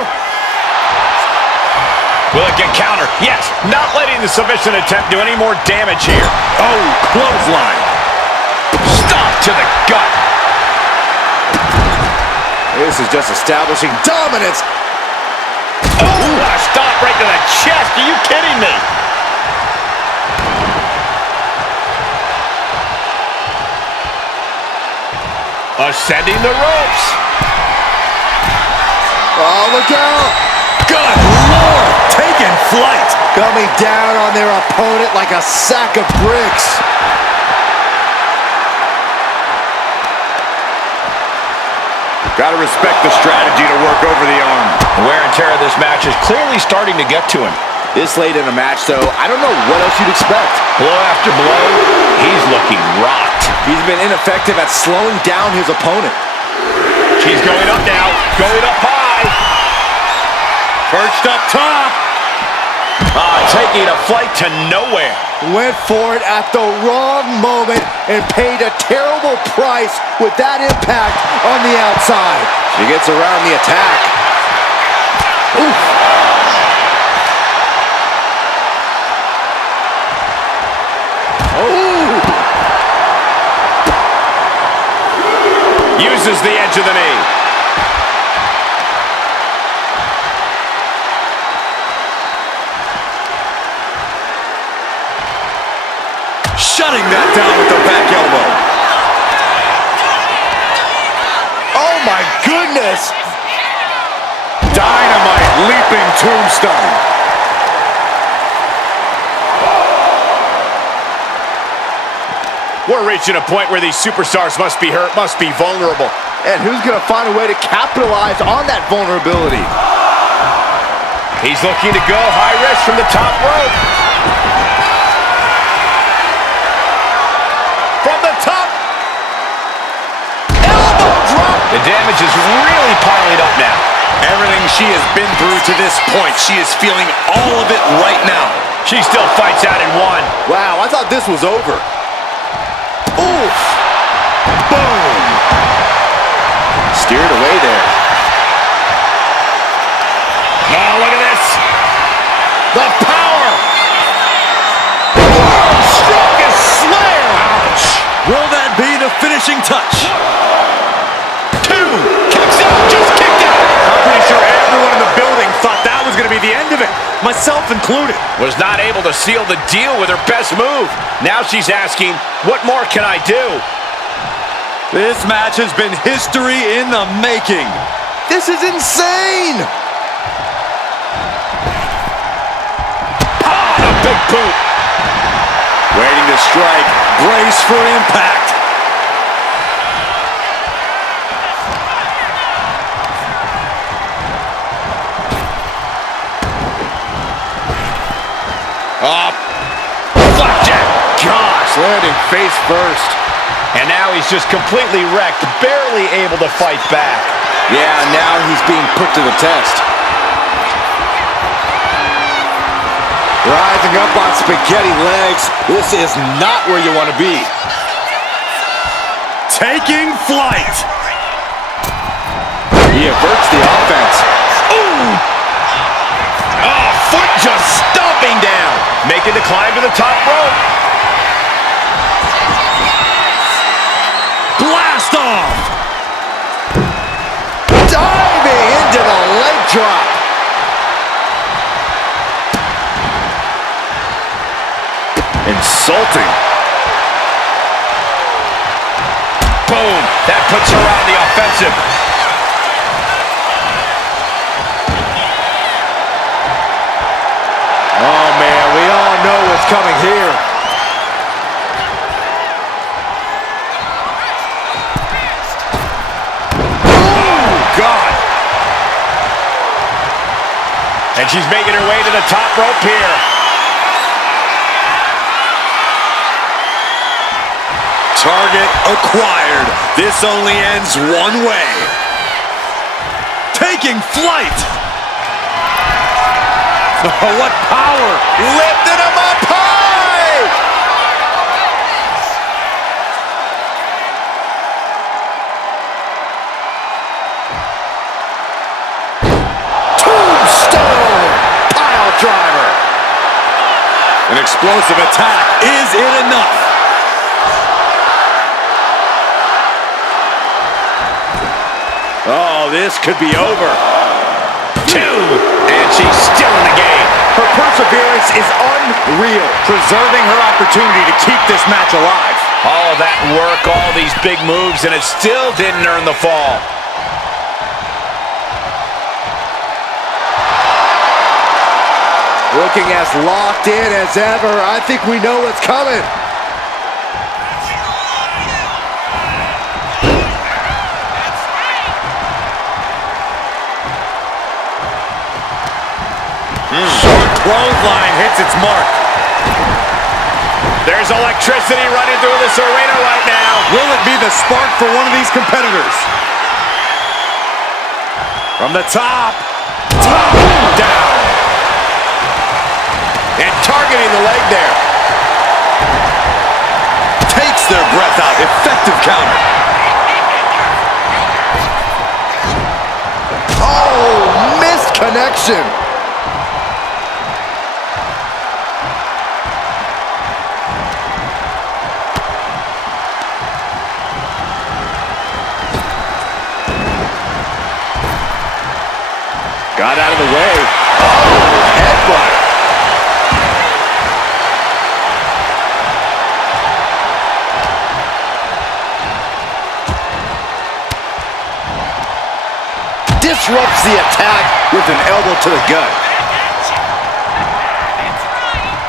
Will it get countered? Yes. Not letting the submission attempt do any more damage here. Oh, clothesline. Stop to the gut. This is just establishing dominance. Oh, a stop right to the chest. Are you kidding me? Ascending the ropes. Oh, look out. Good Lord, taking flight. Coming down on their opponent like a sack of bricks. Gotta respect the strategy to work over the arm. The wear and tear of this match is clearly starting to get to him. This late in a match, though, I don't know what else you'd expect. Blow after blow, he's looking rocked. He's been ineffective at slowing down his opponent. She's going up now, going up high. Perched up top. Taking a flight to nowhere. Went for it at the wrong moment and paid a terrible price with that impact on the outside. She gets around the attack. Oof. Oh. Uses the edge of the knee. Shutting that down with the back elbow. Oh my goodness! Dynamite leaping tombstone. We're reaching a point where these superstars must be hurt, must be vulnerable. And who's gonna find a way to capitalize on that vulnerability? He's looking to go high risk from the top rope. From the top. Elbow drop. The damage is really piling up now. Everything she has been through to this point, she is feeling all of it right now. She still fights out in one. Wow, I thought this was over. Oof! Boom! steered away there. Oh, look at this. The power. Strongest slayer. Ouch. Will that be the finishing touch? 2. Kicks out. Just kicked out. I'm pretty sure everyone in the building thought that was going to be the end of it, myself included. Was not able to seal the deal with her best move. Now she's asking, what more can I do? This match has been history in the making. This is insane. A big boot. Waiting to strike. Brace for impact. Up. Flapjack. Gosh, landing face first. And now he's just completely wrecked, barely able to fight back. Yeah, now he's being put to the test. Rising up on spaghetti legs. This is not where you want to be. Taking flight. He averts the offense. Ooh! Oh, foot just stomping down. Making the climb to the top rope. Blast off. Diving into the leg drop. Insulting. Boom. That puts her on the offensive. Oh, man, we all know what's coming here. Oh, God. And she's making her way to the top rope here. Target acquired. This only ends one way. Taking flight. Oh, what power. Lifting him up high. Tombstone pile driver. An explosive attack. Is it enough? Oh, this could be over. 2, and she's still in the game. Her perseverance is unreal, preserving her opportunity to keep this match alive. All of that work, all these big moves, and it still didn't earn the fall. Looking as locked in as ever. I think we know what's coming. Short clothesline hits its mark. There's electricity running through this arena right now. Will it be the spark for one of these competitors? From the top down. And targeting the leg there. Takes their breath out. Effective counter. Oh, missed connection. Got out of the way. Oh, headbutt. Disrupts the attack with an elbow to the gut.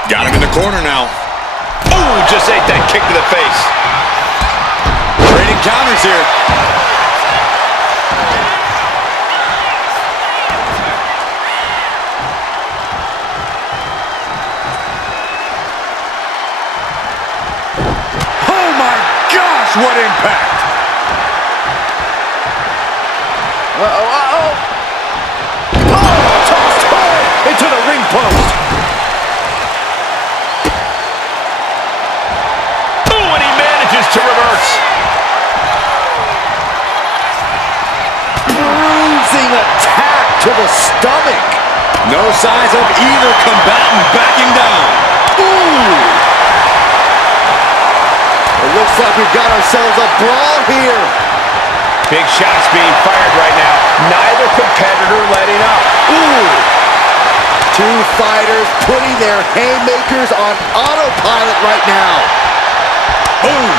Got him in the corner now. Ooh, just ate that kick to the face. Trading counters here. Oh my gosh, what impact! Uh-oh. Oh, tossed hard into the ring post. Ooh, and he manages to reverse. to the stomach. No signs of either combatant backing down. Ooh! It looks like we've got ourselves a brawl here. Big shots being fired right now. Neither competitor letting up. Ooh! Two fighters putting their haymakers on autopilot right now. Boom!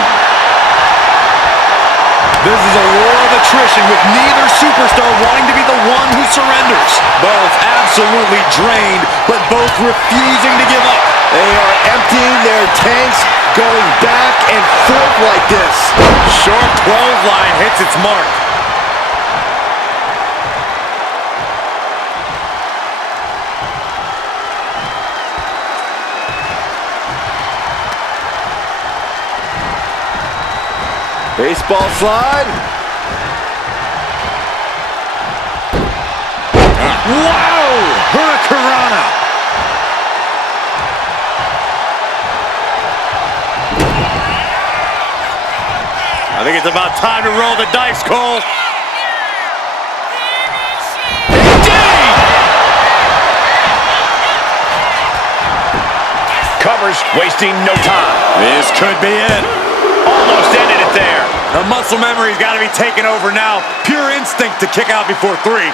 This is a war of attrition with neither superstar wanting to be the one who surrenders. Both absolutely drained, but both refusing to give up. They are emptying their tanks, going back and forth like this. Short clothesline hits its mark. Baseball slide. Wow! Hurricanrana! I think it's about time to roll the dice, Cole. Covers, wasting no time. This could be it. Almost ended it there. The muscle memory's got to be taken over now. Pure instinct to kick out before 3.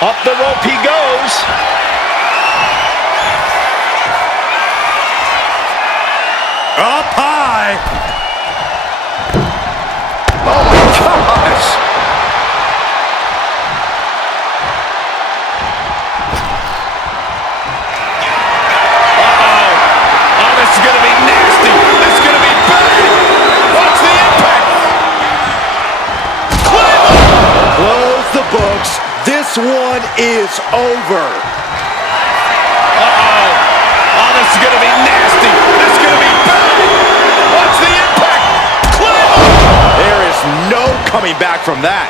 Up the rope he goes. Up high. Oh my gosh! Oh, this is going to be nasty. This is going to be bad. Watch the impact. Close the books. This one is over. Uh-oh. Oh, this is going to be nasty. This is going to be bad. Watch the impact. There is no coming back from that.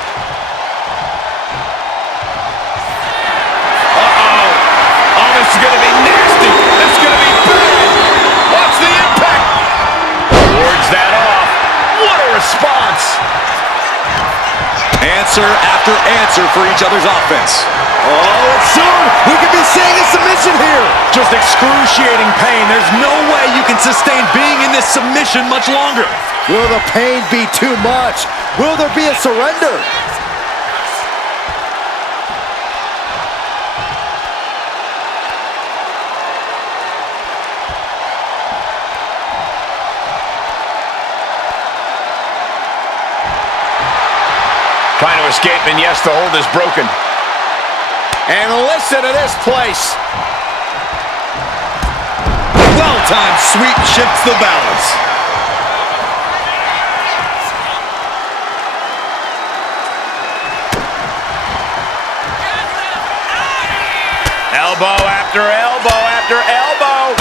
Uh-oh. Oh, this is going to be nasty. This is going to be bad. Watch the impact. Wards that off. What a response. Answer after answer for each other's offense. Oh, and soon we could be seeing a submission here. Just excruciating pain. There's no way you can sustain being in this submission much longer. Will the pain be too much? Will there be a surrender? Trying to escape, and yes, the hold is broken. And listen to this place. Well-timed sweep shifts the balance. Elbow after elbow after elbow.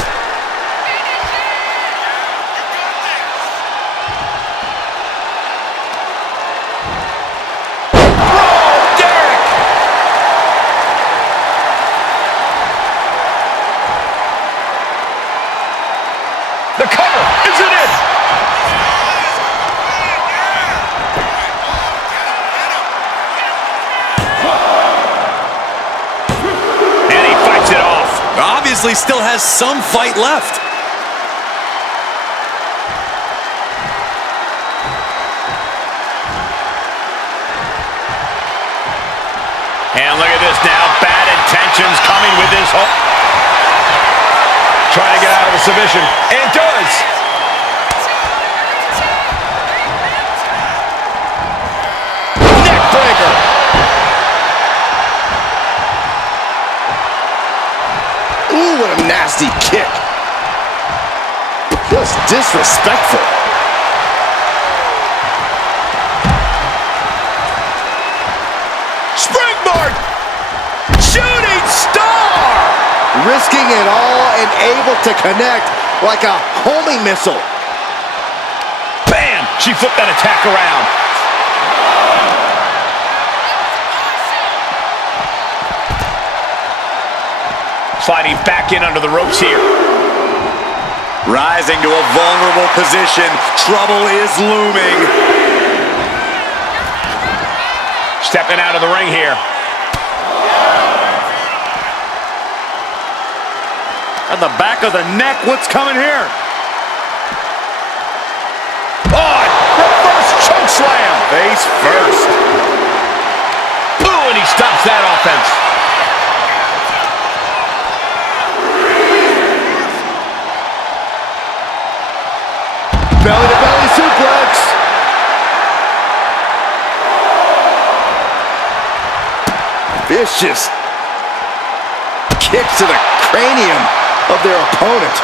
The cover, is it in? And he fights it off. Obviously still has some fight left. And look at this now, bad intentions coming with this hook. Trying to get out of the submission, and does. Neck breaker. Ooh, what a nasty kick. Just disrespectful. Springboard. Shooting star. Risking it all and able to connect like a homing missile. Bam! She flipped that attack around. Sliding back in under the ropes here. Rising to a vulnerable position. Trouble is looming. Stepping out of the ring here. On the back of the neck, what's coming here? Oh, reverse choke slam. Face first. Ooh, and he stops that offense. Belly-to-belly suplex. Vicious kicks to the cranium of their opponent.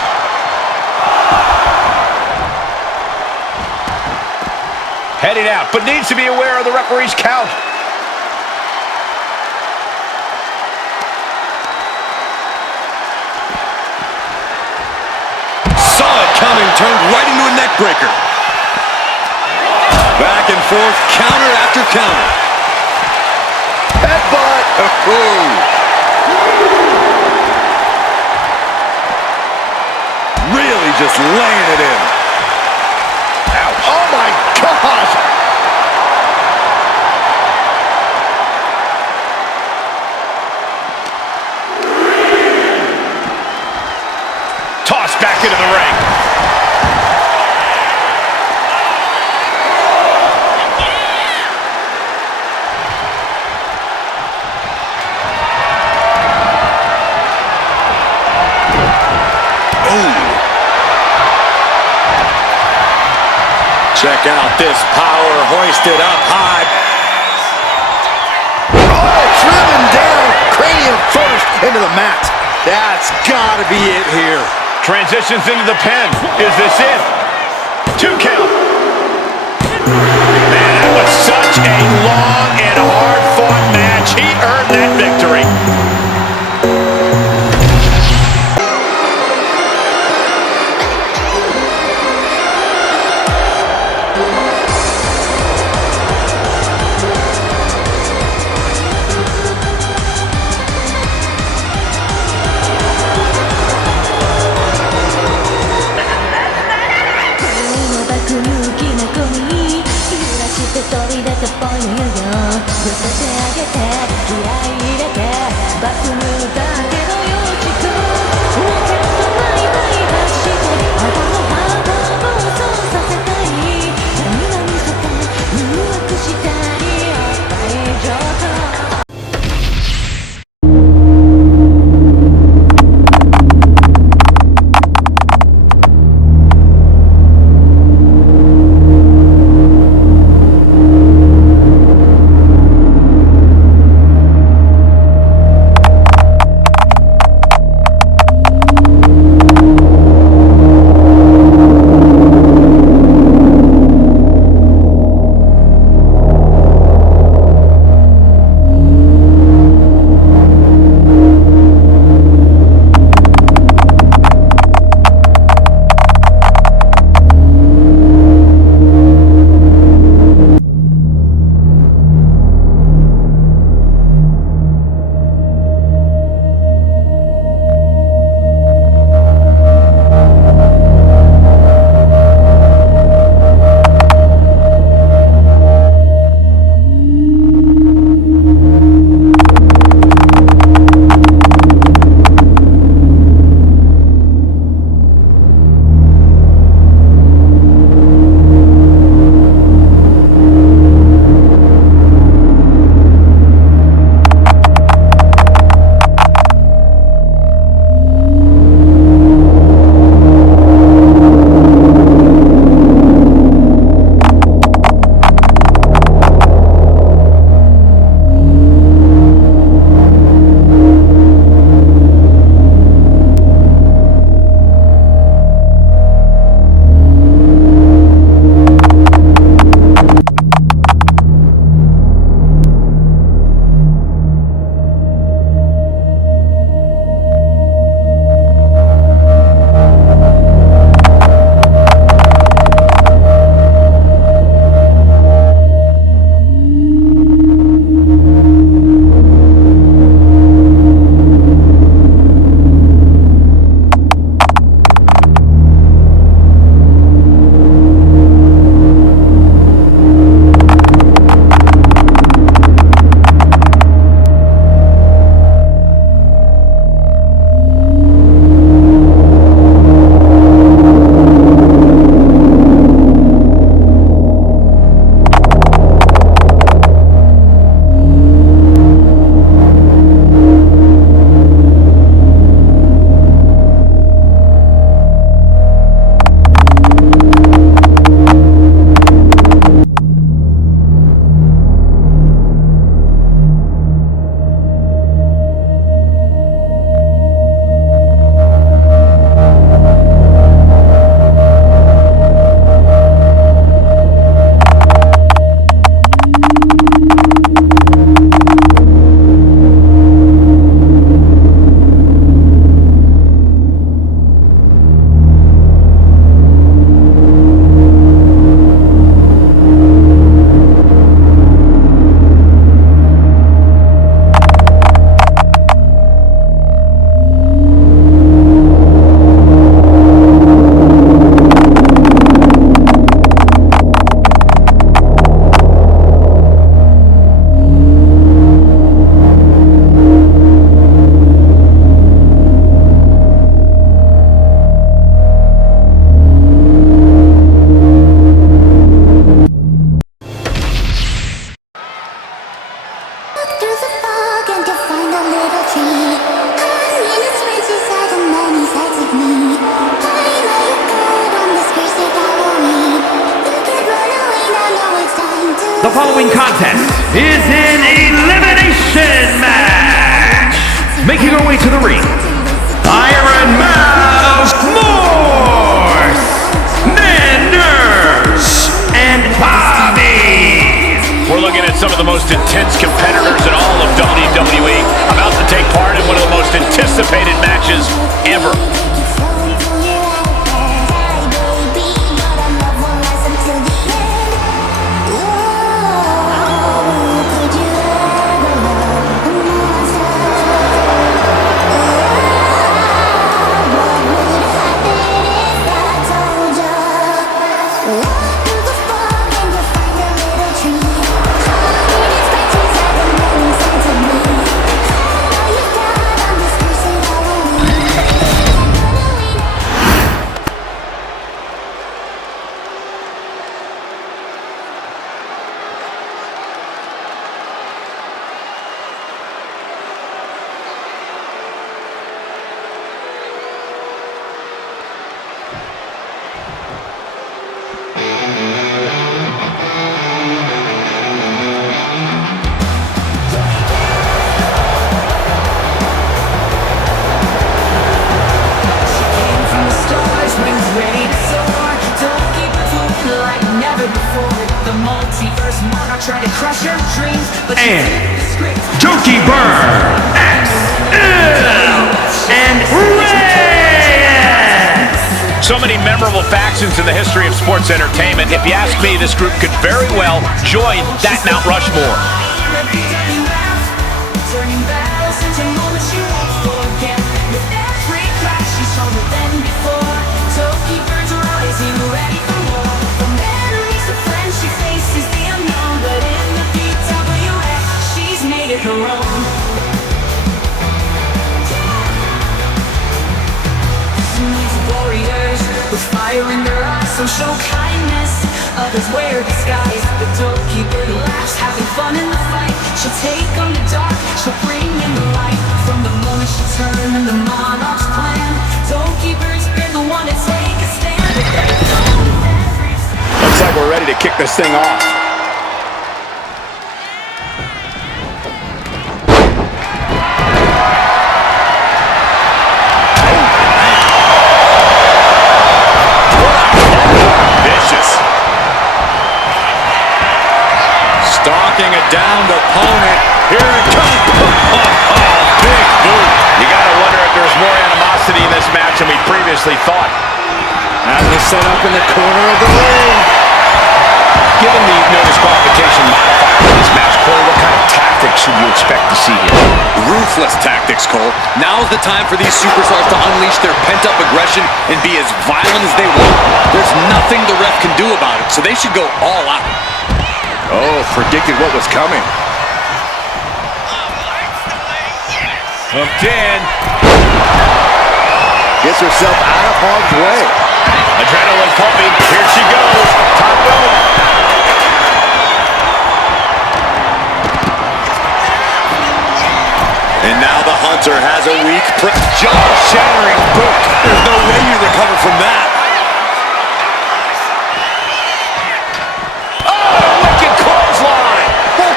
Heading out, but needs to be aware of the referee's count. Saw it coming, turned right into a neck breaker. Back and forth, counter after counter. Headbutt. Really just laying it in. Ouch. Oh my gosh. Tossed back into the ring. Check out this power hoisted up high. Oh, driven down. Cranium first into the mat. That's gotta be it here. Transitions into the pen. Is this it? 2 count. Man, that was such a long and hard-fought match. He earned that victory. following contest is an elimination match. Making our way to the ring, Ironmouse, Morse, Manners, and Bobby. We're looking at some of the most intense competitors in all of WWE about to take part in one of the most anticipated matches ever. And Dokibird, and Reyes. So many memorable factions in the history of sports entertainment. If you ask me, this group could very well join that Mount Rushmore. Her own. These warriors with fire in their eyes, so show kindness. Others wear disguise. The Dokibird laughs, having fun in the fight. She'll take on the dark, she'll bring in the light. From the moment she turned in the Monarch's plan, Dokibird's been the one to take a stand. Looks like we're ready to kick this thing off. Stalking a downed opponent. Here it comes. Big boot. You gotta wonder if there's more animosity in this match than we previously thought. As they set up in the corner of the ring. Given the no disqualification modifier for this match, Cole, what kind of tactics should you expect to see here? Ruthless tactics, Cole. Now's the time for these superstars to unleash their pent-up aggression and be as violent as they want. There's nothing the ref can do about it, so they should go all out. Oh, predicted what was coming. Hooked in. Gets herself out of harm's way. Adrenaline pumping. Here she goes. Top rope. And now the Hunter has a weak jaw-shattering boot. There's no way you recover from that.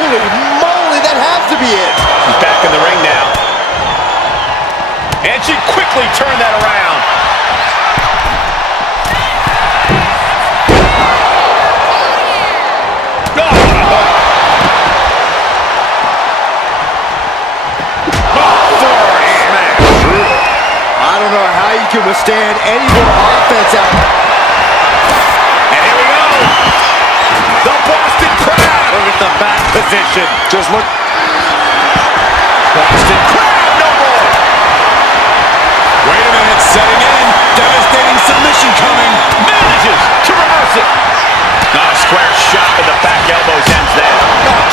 Holy moly, that has to be it. She's back in the ring now. And she quickly turned that around. I don't know how you can withstand any more offense out. And here we go. The Boston Crab. Look at the back position. Just look. Boston Crab, no more. Wait a minute, setting in. Devastating submission coming. Manages to reverse it. Not a square shot with the back elbows ends that.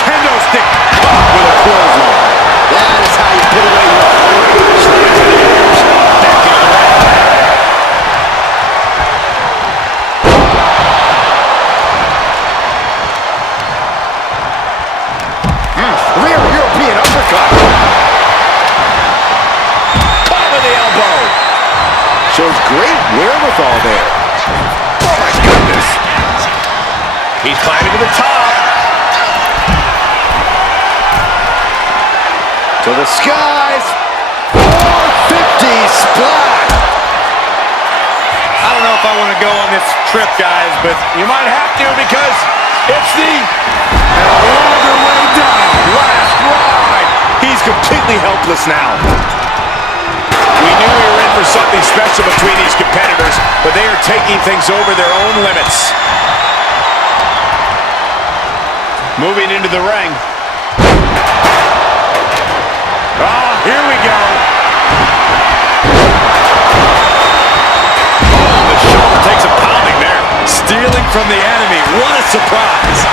Kendo stick caught with a clothesline. That is how you put away your Back into the ring. rear European uppercut. Caught with the elbow. Shows great wherewithal there. Oh my goodness. He's climbing to the top. To the skies. 450 splat. I don't know if I want to go on this trip, guys, but you might have to because it's the longer way down. Last ride. He's completely helpless now. We knew we were in for something special between these competitors, but they are taking things over their own limits. Moving into the ring. Oh, here we go. Oh, the shoulder takes a pounding there. Stealing from the enemy. What a surprise.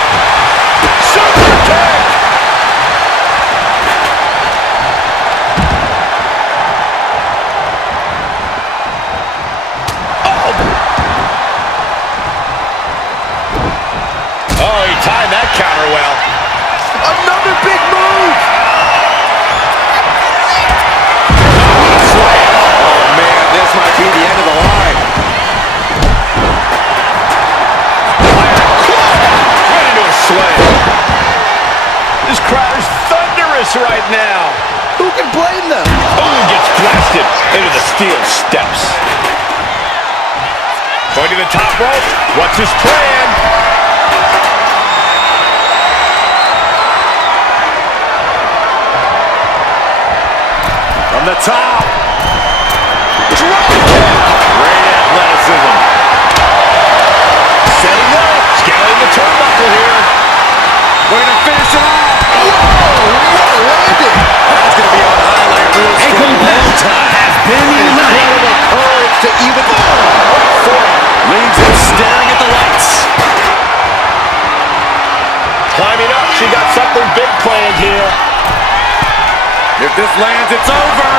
Super kick. Oh, he timed that counter well. Another big move. Oh, man, this might be the end of the line. Right into a slam. This crowd is thunderous right now. Who can blame them? Oh, gets blasted into the steel steps. Going to the top rope. What's his plan? From the top. Drop kick. Great athleticism. Setting up. Scaling the turnbuckle here. We're going to finish it off. Whoa, what a landing. That's going to be on highlight reels A for a long contestant time. has been eliminated. Incredible courage to even... Leaves him staring at the lights. Climbing up. She got something big planned here. If this lands, it's over.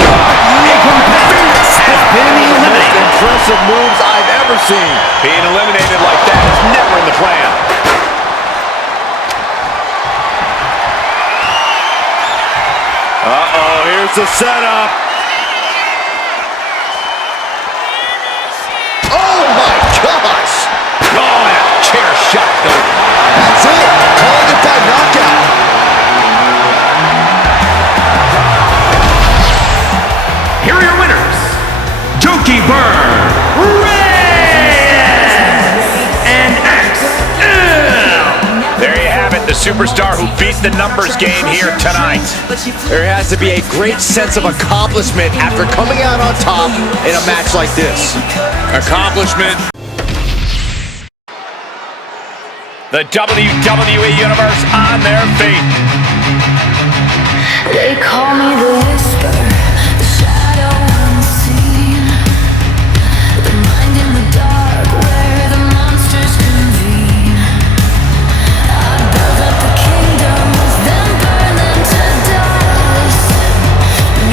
A contestant has been eliminated. Impressive moves I've ever seen. Being eliminated like that is never in the plan. Uh-oh, here's the setup. Oh my gosh. Oh, that chair shot, though. That's it. Calling it by knockout. Here are your winners, Dokibird, and XL. There you have it, the superstar who beat the numbers game here tonight. There has to be a great sense of accomplishment after coming out on top in a match like this. Accomplishment. The WWE Universe on their feet. They call me the whisper, the shadow unseen, the mind in the dark where the monsters convene. I build up the kingdoms, then burn them to dust.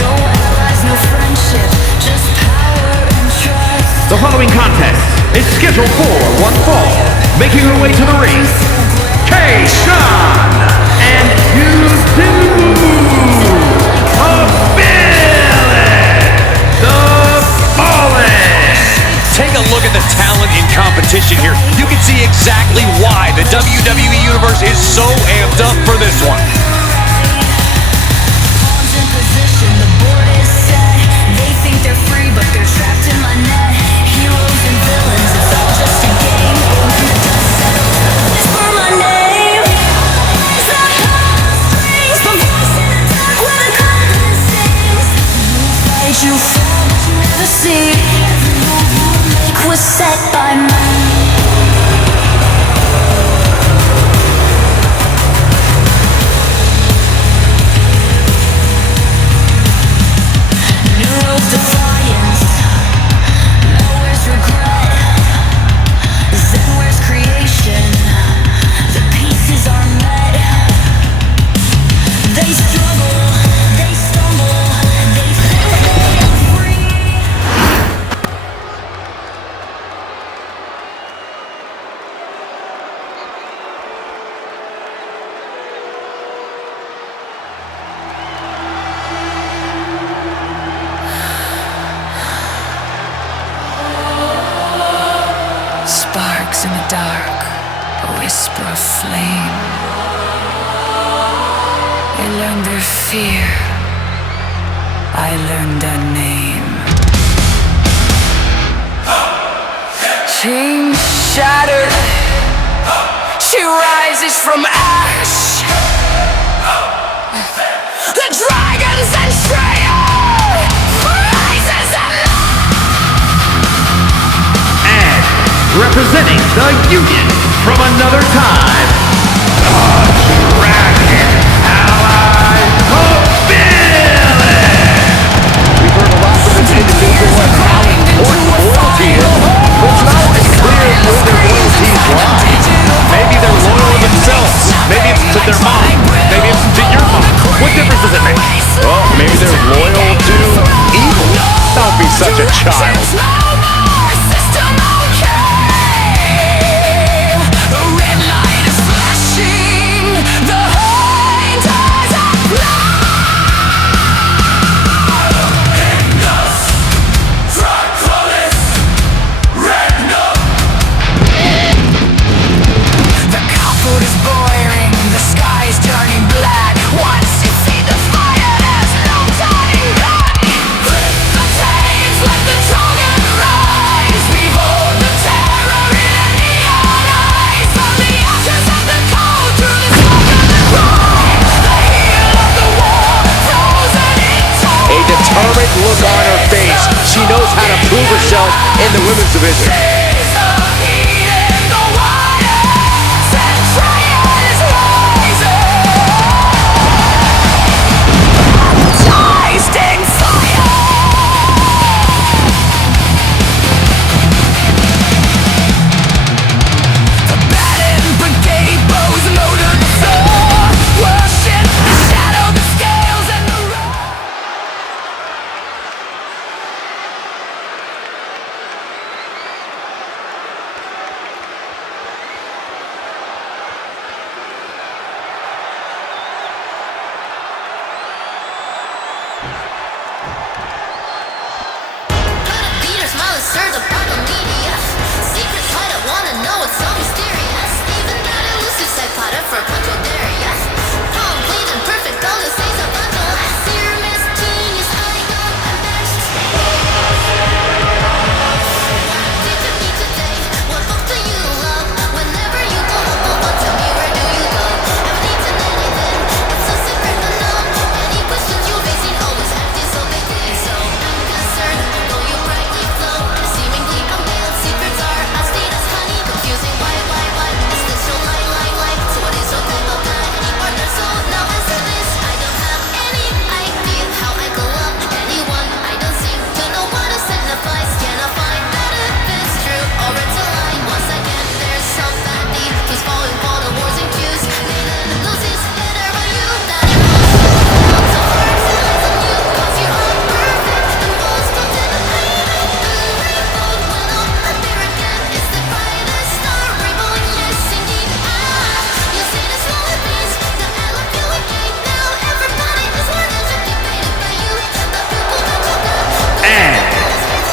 No allies, no friendship, just power and trust. The following contest is scheduled for one fall. Making her way to the ring, K-Shine and Yuzu. Take a look at the talent in competition here. You can see exactly why the WWE Universe is so amped up for this one. Pawns in position, the board is set. They think they're free, but they're trapped in my net. Heroes and villains, it's all just a game. When the dust settles, whisper my name. It's not strings, the voice in the dark where the confidence sings. You fight, you fall, but you never see. Every move you make was set by me. Defiance, nowhere's regret, then where's creation? The pieces are met. They struggle, they stumble, they think they are free. Sparks in the dark, a whisper of flame. It learned their fear. I learned a name. Chains shattered. She rises from ash. The dragon Zentreya rises alive. And representing the Union from another time, the Dragon Ally Obsydia. We've heard a lot from this individual and how important loyalty is, but it's not always clear where their loyalties lie. Maybe they're loyal to themselves. Maybe it's to their mom. Maybe it's to your mom. What difference does it make? Well, maybe they're loyal to evil. Don't be such a child. Look on her face. She knows how to prove herself in the women's division.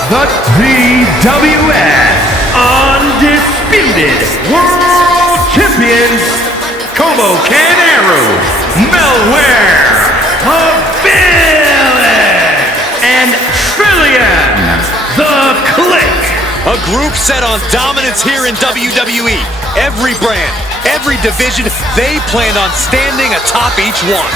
The VWF Undisputed World Champions, Como Canaru, Melware, and Trillian, the Kliq. A group set on dominance here in WWE. Every brand, every division, they planned on standing atop each one.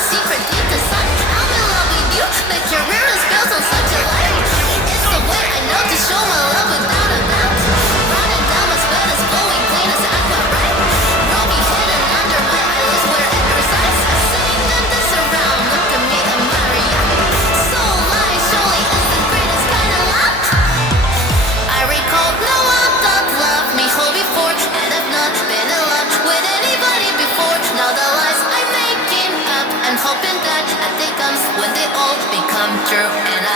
Secret true. And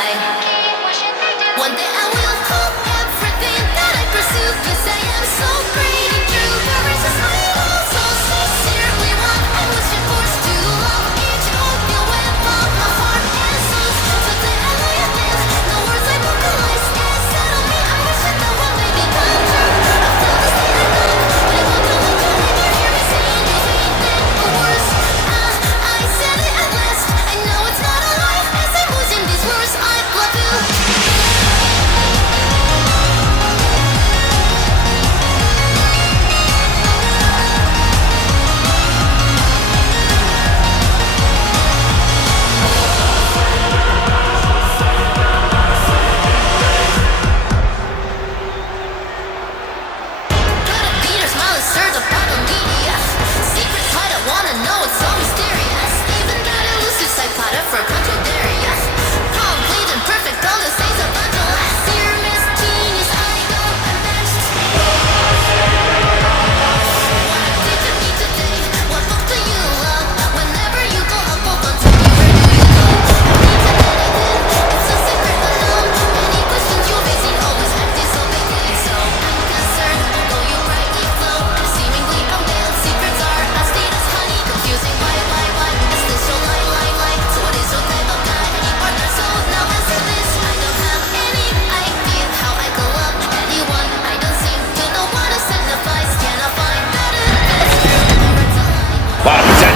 one day I will hold everything that I pursue. Yes, I am so brave and true. Courage is my goal, so sincerely one. I was forced to love each of you with all my heart and soul. Someday I know you meant the words I vocalize. Yes, settle me. I wish that one day become true. After this day I know, but I want to look at you. Hear me saying you hate the words. I said it at last. I know it's not a lie. As I'm losing these words, I love you.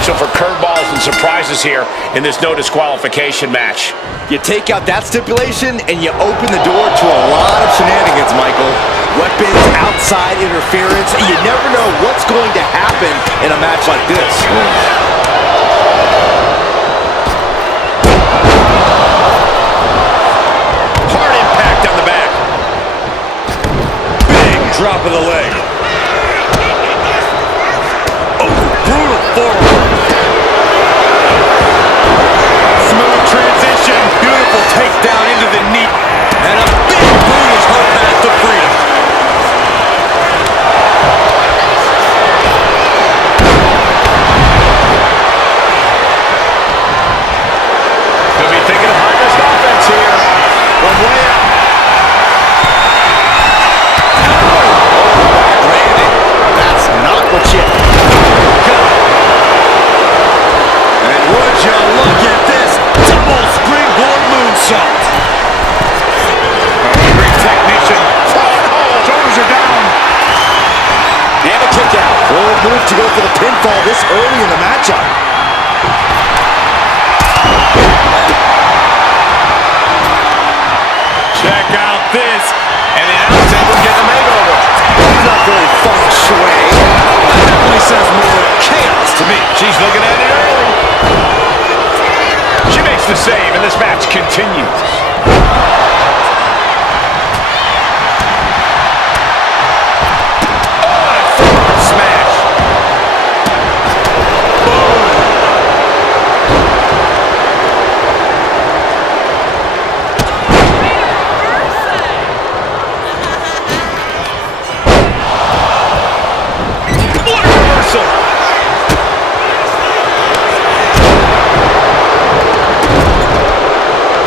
For curveballs and surprises here in this no disqualification match. You take out that stipulation and you open the door to a lot of shenanigans, Michael. Weapons, outside interference, and you never know what's going to happen in a match like this. Hard impact on the back. Big drop of the leg. Oh, brutal forward. Transition, beautiful takedown into the knee, and a big boot is her path to freedom. Could be thinking of high-risk offense here from way out. Landing. That's not what you... And would you look at this? Double springboard moonsault. Great technician. Shoulders are down. And a kick out. Bold move to go for the pinfall this early in the matchup. Check out this. And the announce table getting a makeover. He's not very feng shui. That definitely says more chaos to me. She's looking at it early. She makes the save, and this match continues. Oh, and a forward smash. Boom. What a reversal.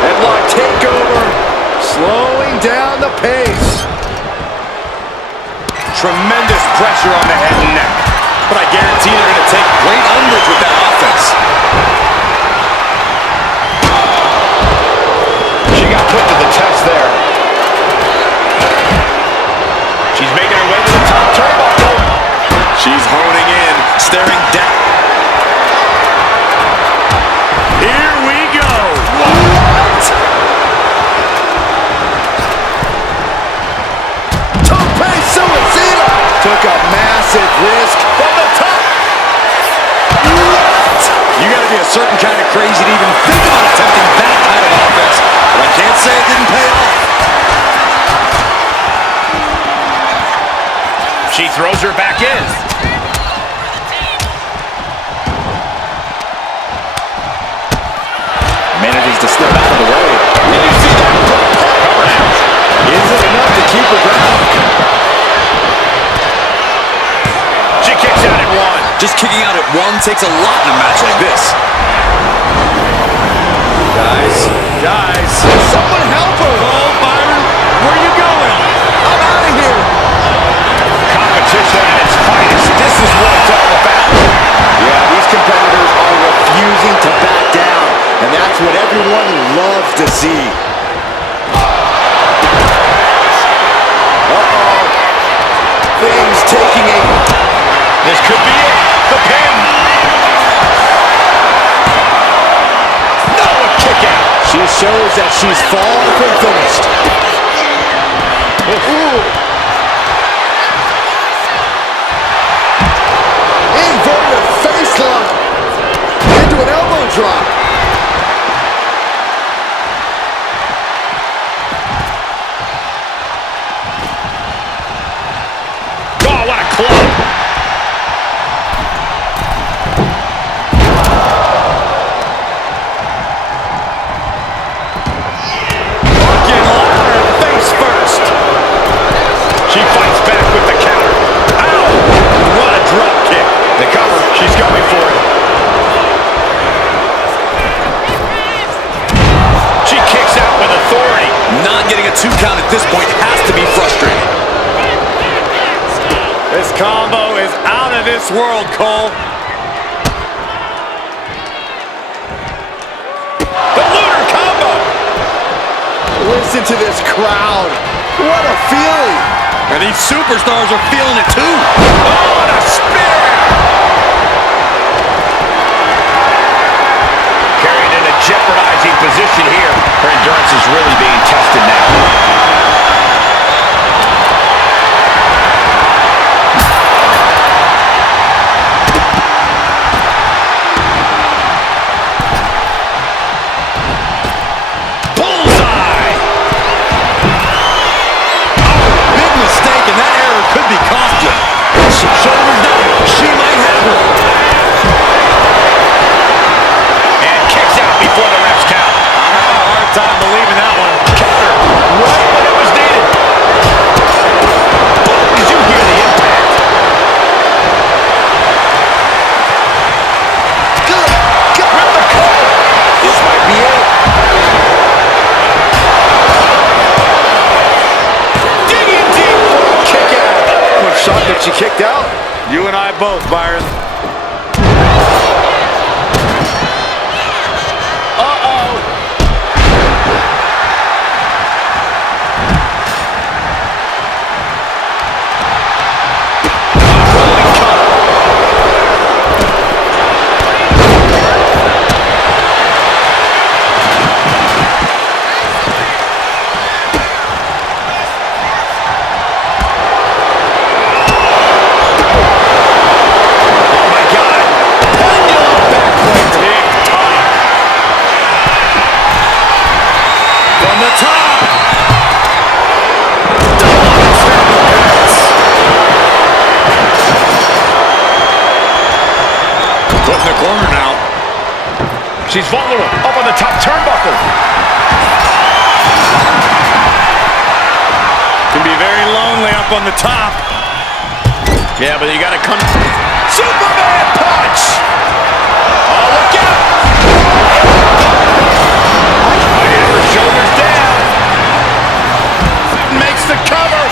Headlock takeover, slowing down the pace. Tremendous pressure on the head and neck. But I guarantee they're going to take great umbrage with that offense. She got put to the test there. She's making her way to the top turnbuckle. She's honing in, staring down. Here we go. What? Tope suicida. Took a massive risk from the top. What? You gotta be a certain kind of crazy to even think about attempting that kind of offense. But I can't say it didn't pay off. She throws her back in. Manages to slip out of the way. Did you see that? Cover now. Is it enough to keep her ground? She kicks out at one. Just kicking out at one takes a lot in a match like this. Guys, to see. Things taking a... This could be it. The pin. No, a kick out. She shows that she's far from finished. Inverted face lock. Into an elbow drop. Oh, what a club. Working ladder face first. She fights back with the counter. Ow! What a drop kick. The cover. She's going for it. She kicks out with authority. Not getting a 2 count at this point has to be frustrating. This combo is out of this world, Cole. The lunar combo. Listen to this crowd. What a feeling. And these superstars are feeling it too. Oh, and a spear. Carried in a jeopardizing position here. Her endurance is really being tested now. Shoulders down. She might have her. And kicks out before the ref's count. I had a hard time believing that one. Counter right when it was needed. Did you hear the impact? Good God. With the cover. This might be it. Digging deep for a kick out. What shot that she kicked out? You and I both, Byron. Corner now. She's vulnerable. Up on the top turnbuckle. Can be very lonely up on the top. Yeah, but you gotta come. Superman punch! Oh, look out! Her shoulders down. Makes the cover.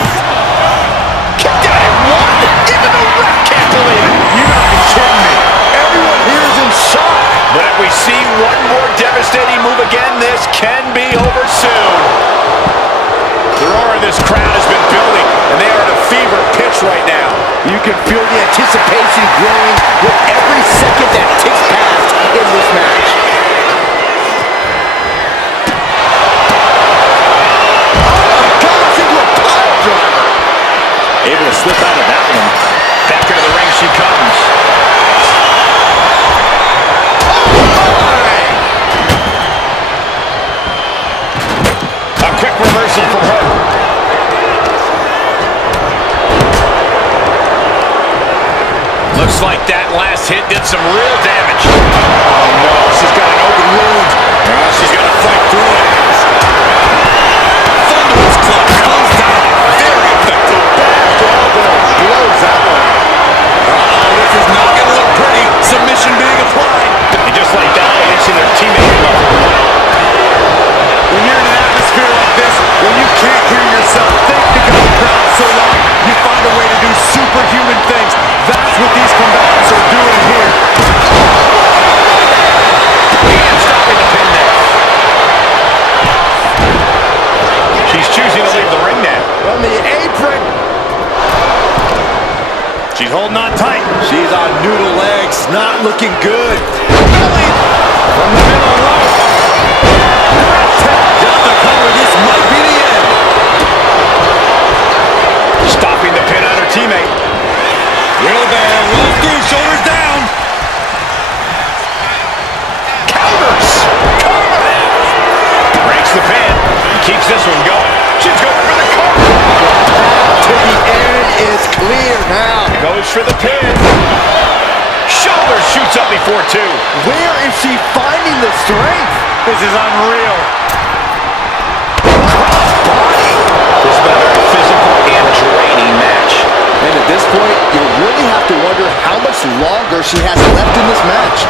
Kicked out at one. Even the ref can't believe it. You gotta be kidding me. Everyone here is in shock. But if we see one more devastating move again, this can be over soon. The roar of this crowd has been building, and they are at a fever pitch right now. You can feel the anticipation growing with every second that ticks past in this match. Goes into a pile driver. Able to slip out of that one. Back into the ring she comes. A quick reversal from her. Looks like that last hit did some real damage. Oh no, she's got an open wound. She's got to fight through it. Thunderous club comes down. Very effective. Blows that one. Uh-oh, this is not going to look pretty. Submission being applied. And just like that, they see their teammate level. When you're in an atmosphere like this, when you can't hear yourself think because the crowd's so loud, you find a way to do superhuman things. That's what these combatants are doing here. And stopping the pin choosing to leave the ring now. From the apron. She's holding on tight. She's on noodle legs, not looking good. Belly from the middle rope. Got the cover. This might be the end. Stopping the pin on her teammate. Wheelbarrow rolls through, shoulders down. Counters. Cover. Breaks the pin. Keeps this one going. She's going for the cover. To the end is clear now. Goes for the pin. Shoulder shoots up before two. Where is she finding the strength? This is unreal. Crossbody. This has been a very physical and draining match. And at this point, you really have to wonder how much longer she has left in this match.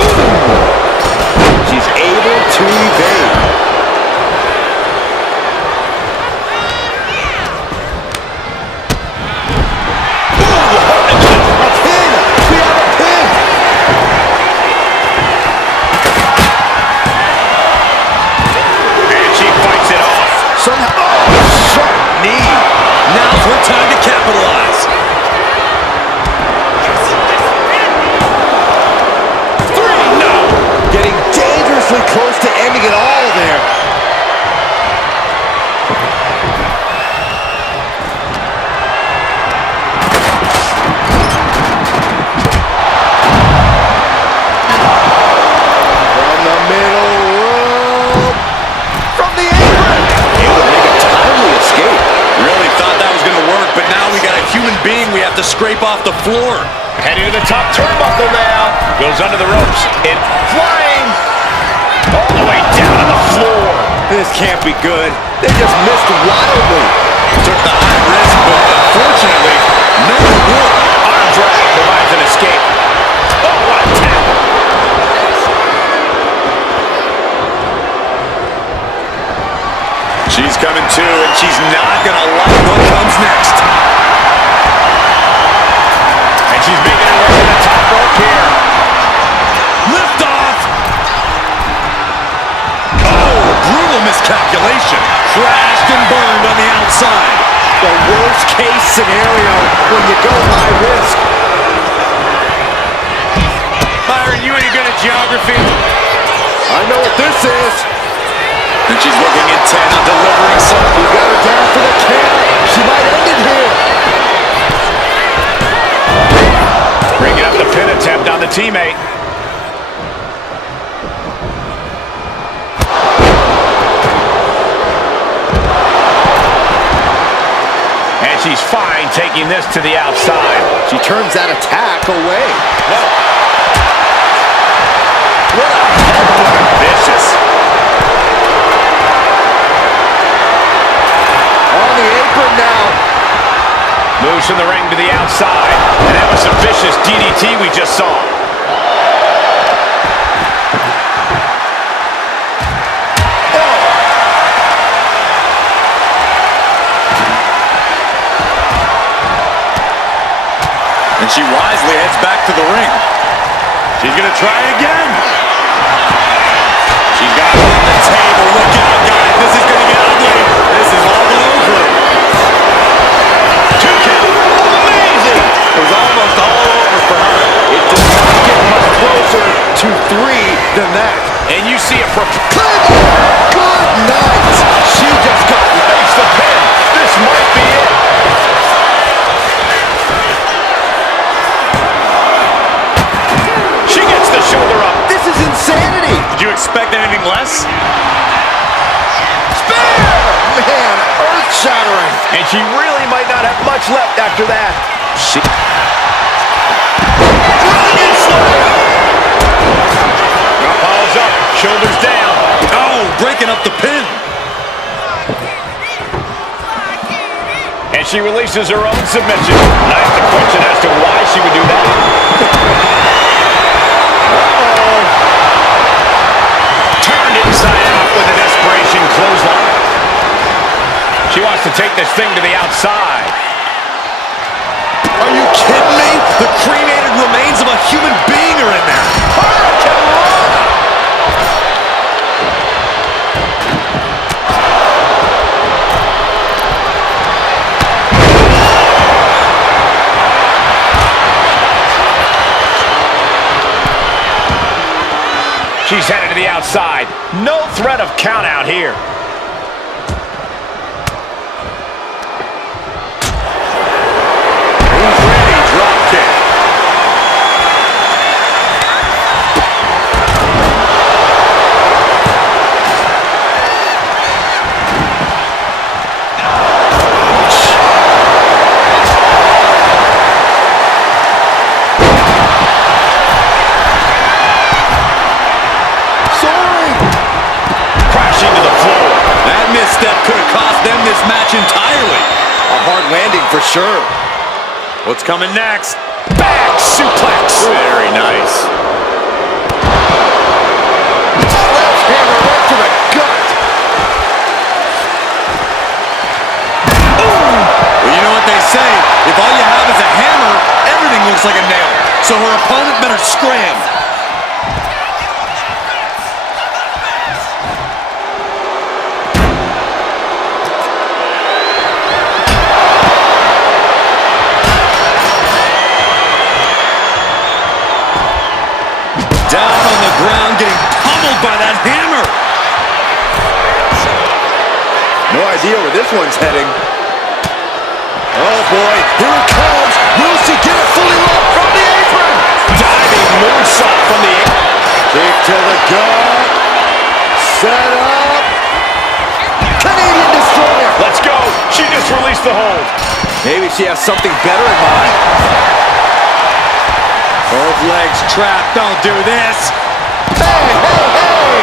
Ooh. She's able to evade. Now's her time to capitalize. 3, no. Getting dangerously close to ending it all there. From the middle rope. From the apron. Able to make a timely escape. Really thought that was going to work, but now we got a human being we have to scrape off the floor. Heading to the top turnbuckle now. Goes under the ropes. And flying. All the way down to the floor. This can't be good. They just missed wildly. Took the high risk, but unfortunately, no reward. Arm drag provides an escape. Oh, what a tackle. She's coming too, and she's not going to like what comes next. And she's making her way to the top rope here. Lift off. Oh, brutal miscalculation. Crashed and burned on the outside. The worst case scenario when you go high risk. Byron, you any good at geography? I know what this is. And she's looking intent on delivering something. She's got her down for the count. She might end it here. Bringing up the pin attempt on the teammate. And she's fine taking this to the outside. She turns that attack away. Whoa. What a headbutt. Vicious. On the apron now. Moves from the ring to the outside. And that was some vicious DDT we just saw. And she wisely heads back to the ring. She's going to try again. She's got it on the table. Look out, guys. This is going to get ugly. This is all but over. 2 count. Amazing. It was almost all over for her. It does not get much closer to 3 than that. And you see it from... Good night. She just got Makes the pin. This might be it. She gets the shoulder up. This is insanity. Did you expect anything less? Spear! Man, earth-shattering. And she really might not have much left after that. Dragon Slayer! Now follows up, shoulders down. Oh, breaking up the pin. And she releases her own submission. Nice the question as to why she would do that. Turned inside out with a desperation clothesline. She wants to take this thing to the outside. Are you kidding me? The cremated remains of a human being are in there. She's headed to the outside. No threat of count out here. Who's ready? Drop kick. Step could have cost them this match entirely. A hard landing for sure. What's coming next? Back suplex. Very nice. Left hammer right to the gut. Well, you know what they say. If all you have is a hammer, everything looks like a nail. So her opponent better scram. Down on the ground, getting pummeled by that hammer. No idea where this one's heading. Oh boy, here it comes. Will she get it fully locked from the apron? Diving moonsault from the apron. Kick to the gut. Set up. Canadian Destroyer. Let's go. She just released the hold. Maybe she has something better in mind. Both legs trapped. Don't do this. Hey, hey, hey!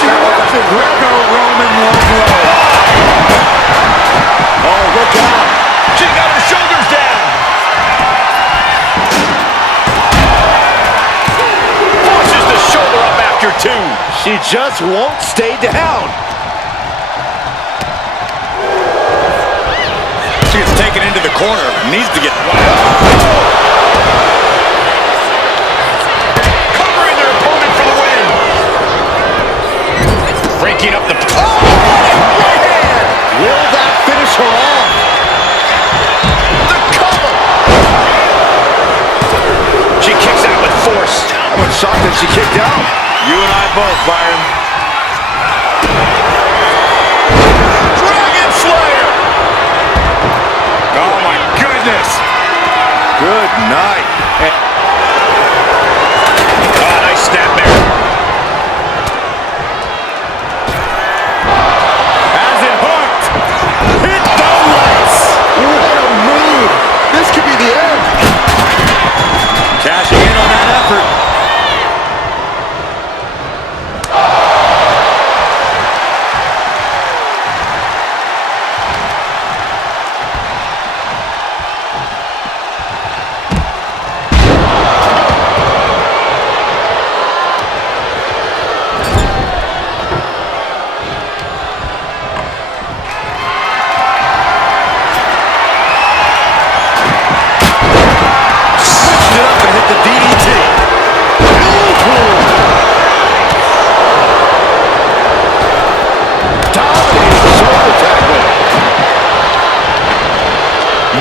She wants a Greco-Roman low blow. Oh, look out. She's got her shoulders down. Forces the shoulder up after two. She just won't stay down. She gets taken into the corner. Needs to get... Breaking up the... Oh, right hand! Will that finish her off? The cover! She kicks out with force. How much shot did she kick out? You and I both, Byron. Dragon Slayer! Oh, my goodness. Good night. Oh, nice snapmare. This could be the end. Cashing in on that effort.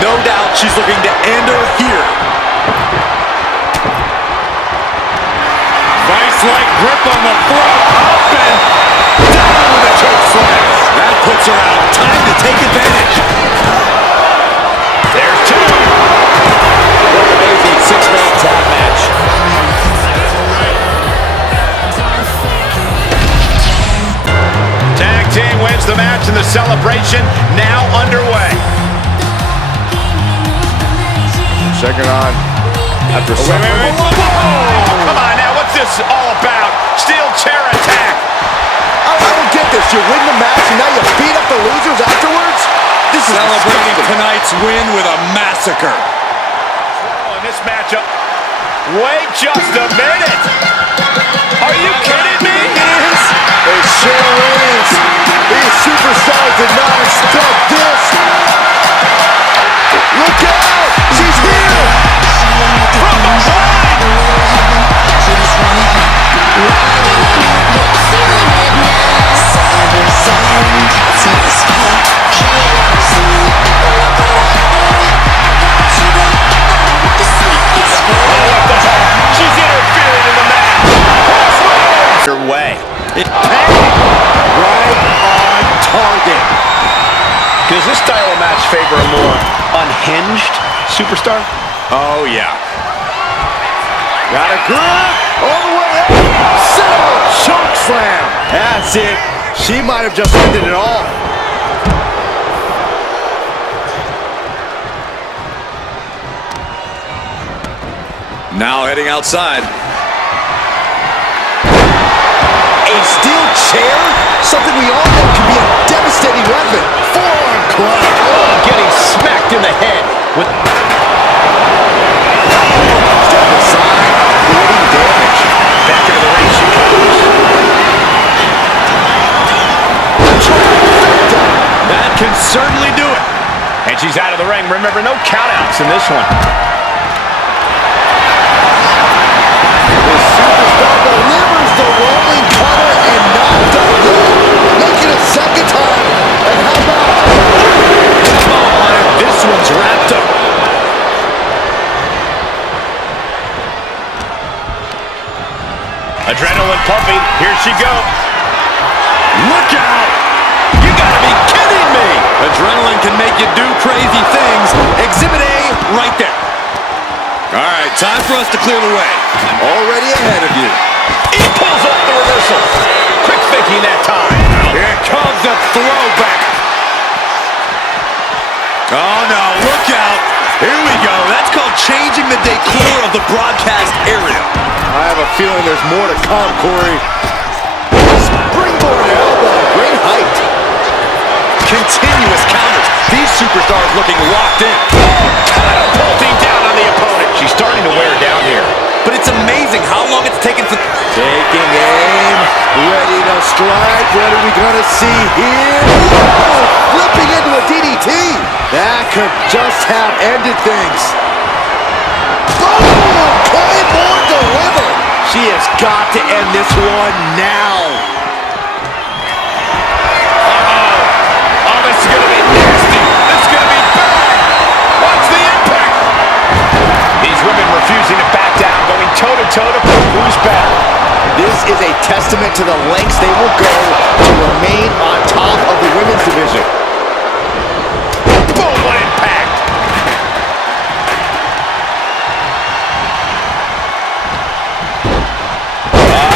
No doubt she's looking to end her here. Vice-like grip on the throat. Up and down with a choke slam. That puts her out. Time to take advantage. There's two. What an amazing six-man tag match. Tag team wins the match and the celebration now underway. Second on. After Wait. Oh, come on now, what's this all about? Steel chair attack. I don't get this. You win the match and now you beat up the losers afterwards? This is Celebrating disgusting. tonight's win with a massacre. In this matchup. Wait just a minute. Are you kidding me? It sure is. These superstars did not expect this. Look out! She's here! From behind! Does this style of match favor a more unhinged superstar? Oh, yeah. Got a grip. All the way up. Silver choke slam. That's it. She might have just ended it all. Now heading outside. A steel chair? Something we all know can be a devastating weapon. Forearm club. Oh, getting smacked in the head with... Step aside, avoiding damage. Back into the ring she comes. That can certainly do it. And she's out of the ring. Remember, no countouts in this one. The superstar delivers the rolling cutter and knocked out good. Make it a second time. And how about... Come on, this one's wrapped up. Adrenaline pumping. Here she goes. Look out! You gotta be kidding me! Adrenaline can make you do crazy things. Exhibit A right there. All right, time for us to clear the way. Already ahead of you. He pulls off the reversal. Quick thinking that time. Here comes the throwback. Oh, no, look out. Here we go. That's called changing the decor of the broadcast area. I have a feeling there's more to come, Corey. Springboard elbow. Great height. Continuous counters. These superstars looking locked in. Catapulting down on the opponent. She's starting to wear down here. But it's amazing how long it's taken for... Taking aim. Ready to strike. What are we going to see here? Oh, flipping into a DDT. That could just have ended things. Boom! Claymore delivered. She has got to end this one now. Oh, this is going to be nasty. This is going to be bad. Watch the impact. These women refusing to back down, going toe-to-toe to prove who's better. This is a testament to the lengths they will go to remain on top of the women's division. Boom, what impact.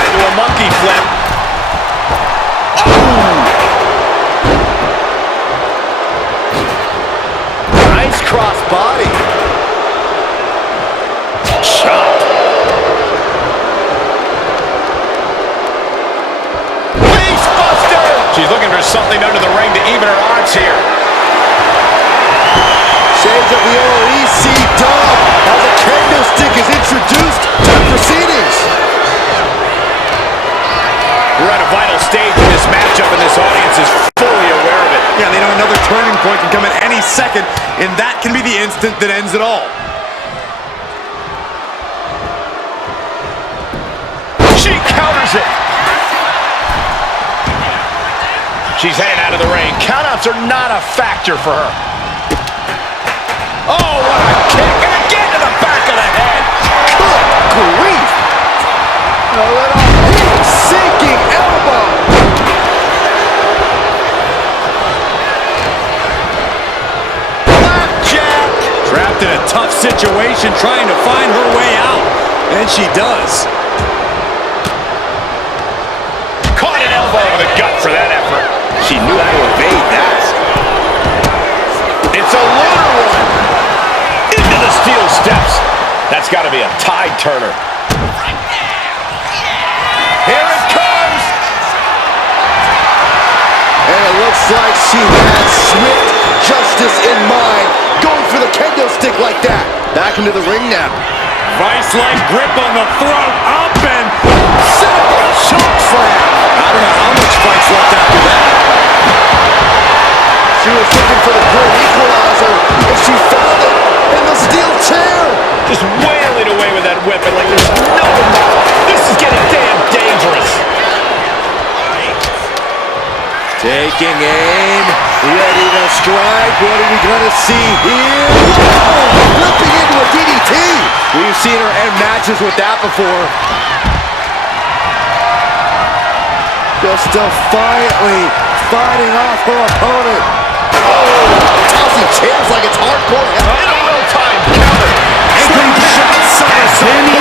Into a monkey flip. Nice cross body. Chop. Face buster. She's looking for something under the ring to even her odds here. Shades of the old EC dub as a kendo stick is introduced to the proceedings. We're at a vital stage in this matchup, and this audience is fully aware of it. Yeah, they know another turning point can come at any second, and that can be the instant that ends it all. She counters it. She's heading out of the ring. Countouts are not a factor for her. Oh, what a kick. And again to the back of the head. Good grief. A little sinking elbow. Blackjack. Trapped in a tough situation, trying to find her way out. And she does. Caught an elbow to the gut for that effort. She knew how to evade that. It's a lunar one. Into the steel steps. That's got to be a tide turner. Here it comes. And it looks like she has swift justice in mind. Going for the kendo stick like that. Back into the ring now. Vice-like grip on the throat, up and... Silver choke slam. I don't know how much fight's left after that. She was looking for the great equalizer, and she found it in the steel chair. Just wailing away with that weapon like there's no tomorrow. This is getting damn dangerous. Taking aim, ready to strike. What are we gonna see here? Whoa! Flipping into a DDT. We've seen her end matches with that before. Just defiantly fighting off her opponent. Tossing chairs like it's hardcore. And a well-timed counter. Slingshot somersault.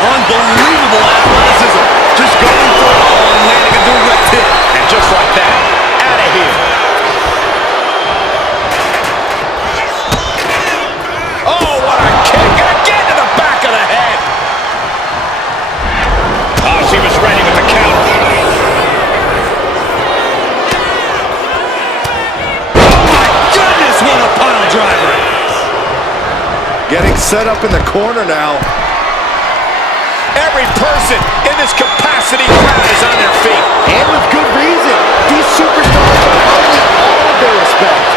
Unbelievable athleticism. Just going for it all and landing a direct hit. And just like that, out of here. Oh, what a kick. Again to the back of the head. Oh, she was ready with the counter. Oh my goodness, what a pile driver. Getting set up in the corner now. Every person in this capacity crowd is on their feet. And with good reason. These superstars are earning all of their respect.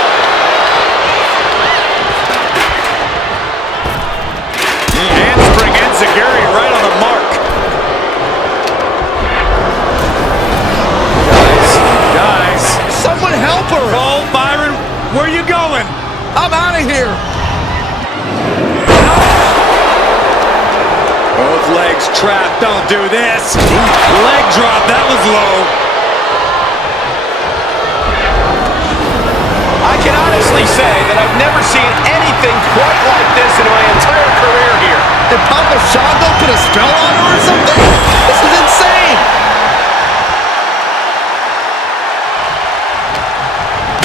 Handspring enziguri right on the mark. Guys. Someone help her. Oh, Byron, where you going? I'm out of here. Both legs trapped, don't do this. Leg drop, that was low. I can honestly say that I've never seen anything quite like this in my entire career here. Did Papa Shango put a spell on her or something? This is insane.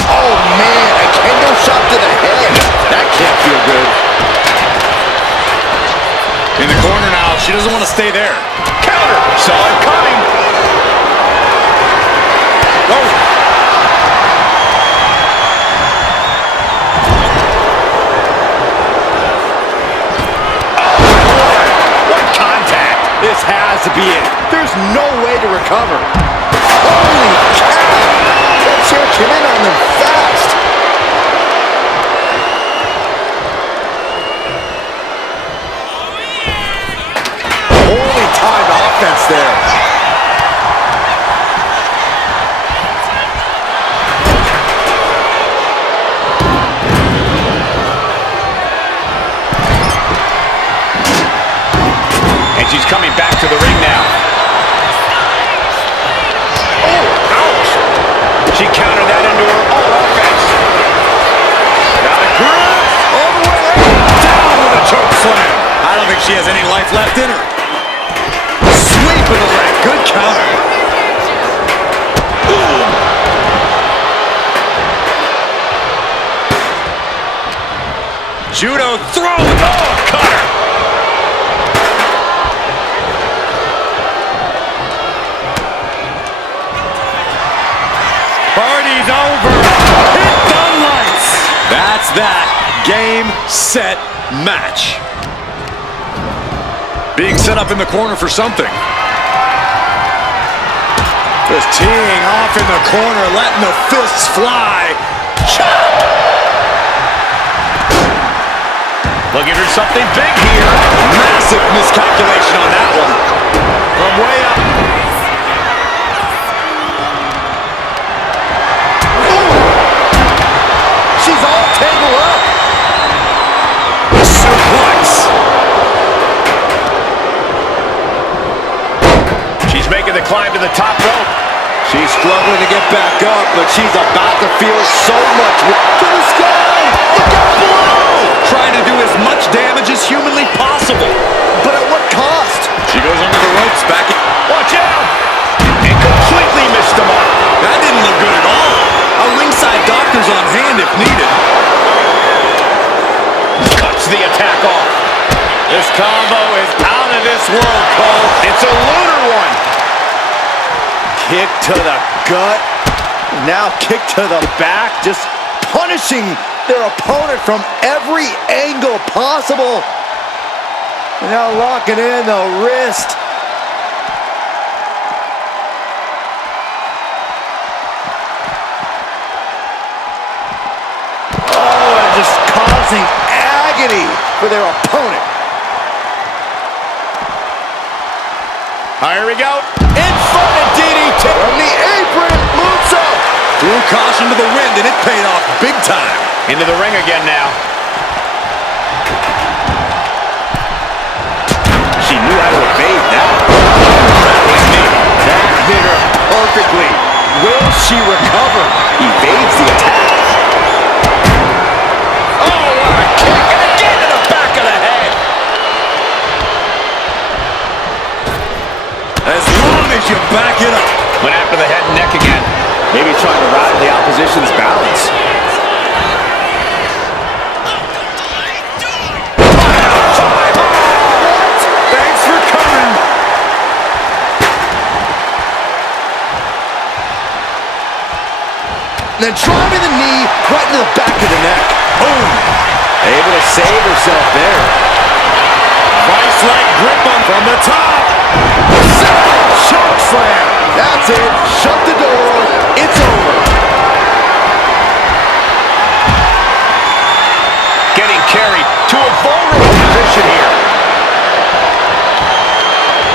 Oh, man, a kendo shot to the head. That can't feel good. In the corner now, she doesn't want to stay there. Counter, saw it coming. Oh. What contact? This has to be it. There's no way to recover. Holy cow! That chair came in on them fast. Holy timed offense there. And she's coming back to the ring now. Oh, ouch! She countered that into her own offense. Got a grip. All the way out. Down with a choke slam. I don't think she has any life left in her. Sweep of the leg, good counter. Judo throw, oh, cutter. Party's over. Hit the lights. That's that. Game, set, match. Being set up in the corner for something. Just teeing off in the corner, letting the fists fly. Chop! Looking for something big here. Massive miscalculation on that one. From way up. She's all tangled up. Suplex. She's making the climb to the top rope. She's struggling to get back up, but she's about to feel so much. To the sky! Look out below! Trying to do as much damage as humanly possible. But at what cost? She goes under the ropes back. Watch out! And completely missed the mark. That didn't look good at all. A ringside doctor's on hand if needed. Cuts the attack off. This combo is out of this world, Cole. It's a lunar one. Kick to the gut. Now kick to the back. Just punishing their opponent from every angle possible. Now locking in the wrist. Oh, and just causing agony for their opponent. Here we go. In front of DDT. From the apron, moonsault. Threw caution to the wind, and it paid off big time. Into the ring again now. She knew how to evade that. That hit her perfectly. Will she recover? Evades the attack. you back it up. Went after the head and neck again. Maybe trying to ride the opposition's balance. Thanks for coming. Then driving the knee right into the back of the neck. Boom. Able to save herself there. Vice-like grip on from the top. Choke slam. That's it. Shut the door. It's over. Getting carried to a vulnerable position here.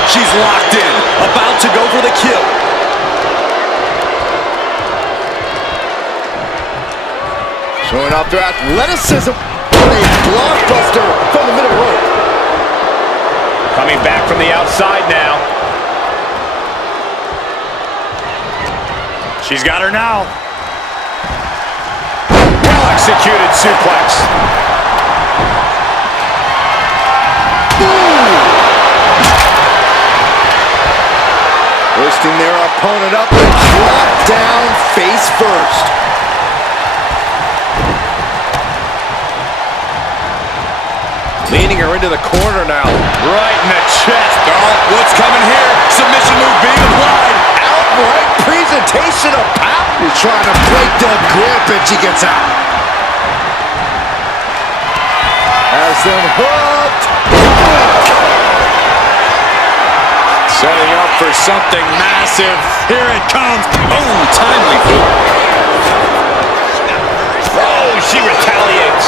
She's locked in, about to go for the kill. Showing off their athleticism. A blockbuster from the middle rope. Coming back from the outside now. She's got her now. Well-executed suplex. Lifting their opponent up and drop down face first. Leaning her into the corner now. Right in the chest. Oh, what's coming here? Submission move being applied. Outright presentation of power. He's trying to break the grip and she gets out. Has them hooked. Setting up for something massive. Here it comes. Oh, timely. Oh, she retaliates.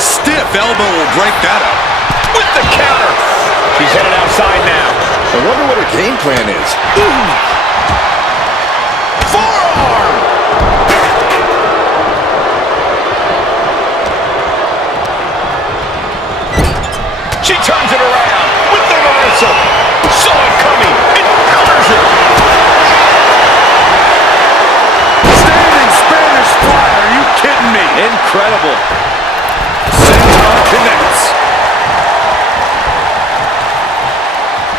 Stiff elbow will break that up. With the counter. She's headed outside now. I wonder what her game plan is. Forearm. She turns it around with the reversal. Saw it coming. It counters it. Standing Spanish fly. Are you kidding me? Incredible. Senton connects.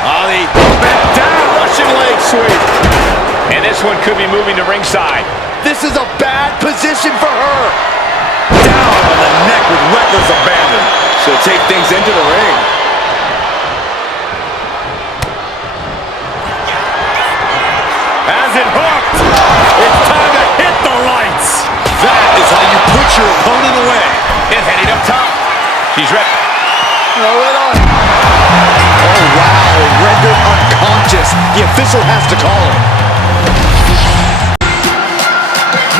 Ollie Back down. Russian leg sweep. And this one could be moving to ringside. This is a bad position for her. Down on the neck with reckless abandon. She'll take things into the ring. Has it hooked. It's time to hit the lights. That is how you put your opponent away. And heading up top. She's ready. Throw it on. Oh, wow. Rendered unconscious. The official has to call it.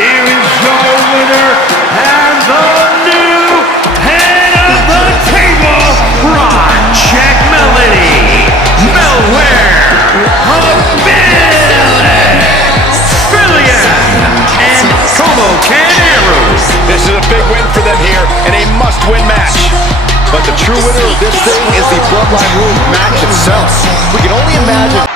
Here is your winner and the new head of the table, Project Melody, Melware, Brilliant, and Como Caneros. This is a big win for them here and a must-win match. But the true winner of this thing is the Bloodline Rules match itself. We can only imagine.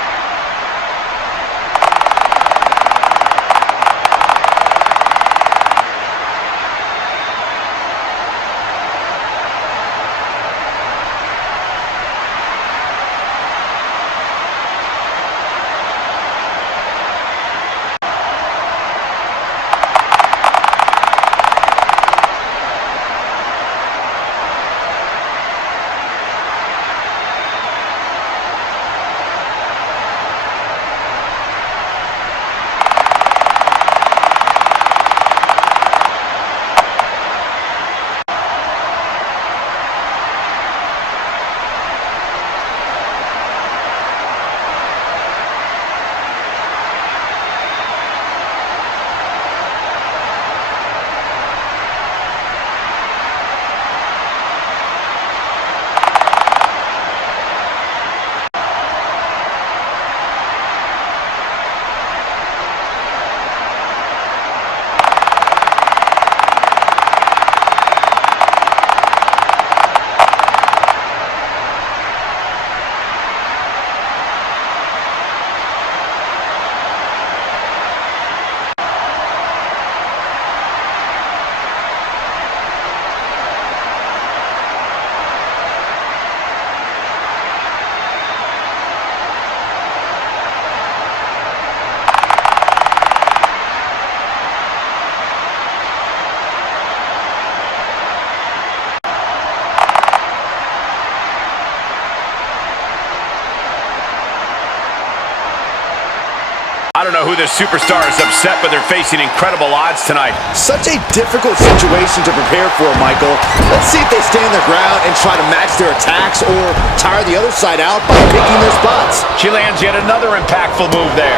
I don't know who this superstar is upset, but they're facing incredible odds tonight. Such a difficult situation to prepare for, Michael. Let's see if they stand their ground and try to match their attacks or tire the other side out by picking their spots. She lands yet another impactful move there.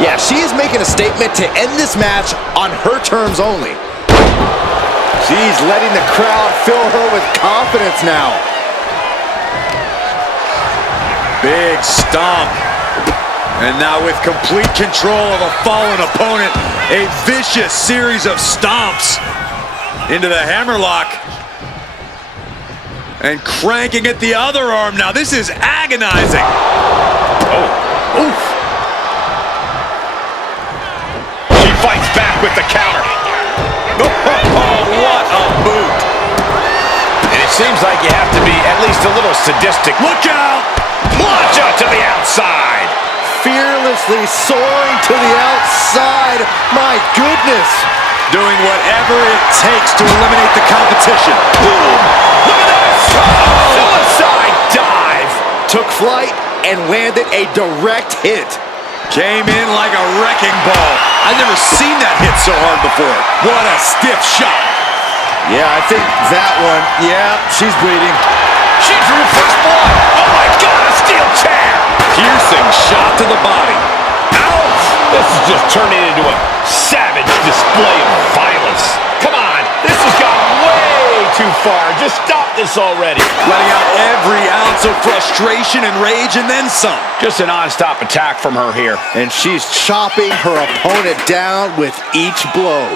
Yeah, she is making a statement to end this match on her terms only. She's letting the crowd fill her with confidence now. Big stomp. And now with complete control of a fallen opponent, a vicious series of stomps into the hammerlock. And cranking at the other arm now. This is agonizing. Oh, oof. She fights back with the counter. Oh, what a boot. And it seems like you have to be at least a little sadistic. Look out! Launch out to the outside. Fearlessly soaring to the outside. My goodness. Doing whatever it takes to eliminate the competition. Boom. Look at this. Oh. Suicide dive. Took flight and landed a direct hit. Came in like a wrecking ball. I've never seen that hit so hard before. What a stiff shot. Yeah, I think that one, yeah, she's bleeding. She drew first blood. Oh my God, a steel chair. Piercing shot to the body. Ouch! This is just turning into a savage display of violence. Come on, this has gone way too far. Just stop this already. Letting out every ounce of frustration and rage and then some. Just a non-stop attack from her here. And she's chopping her opponent down with each blow.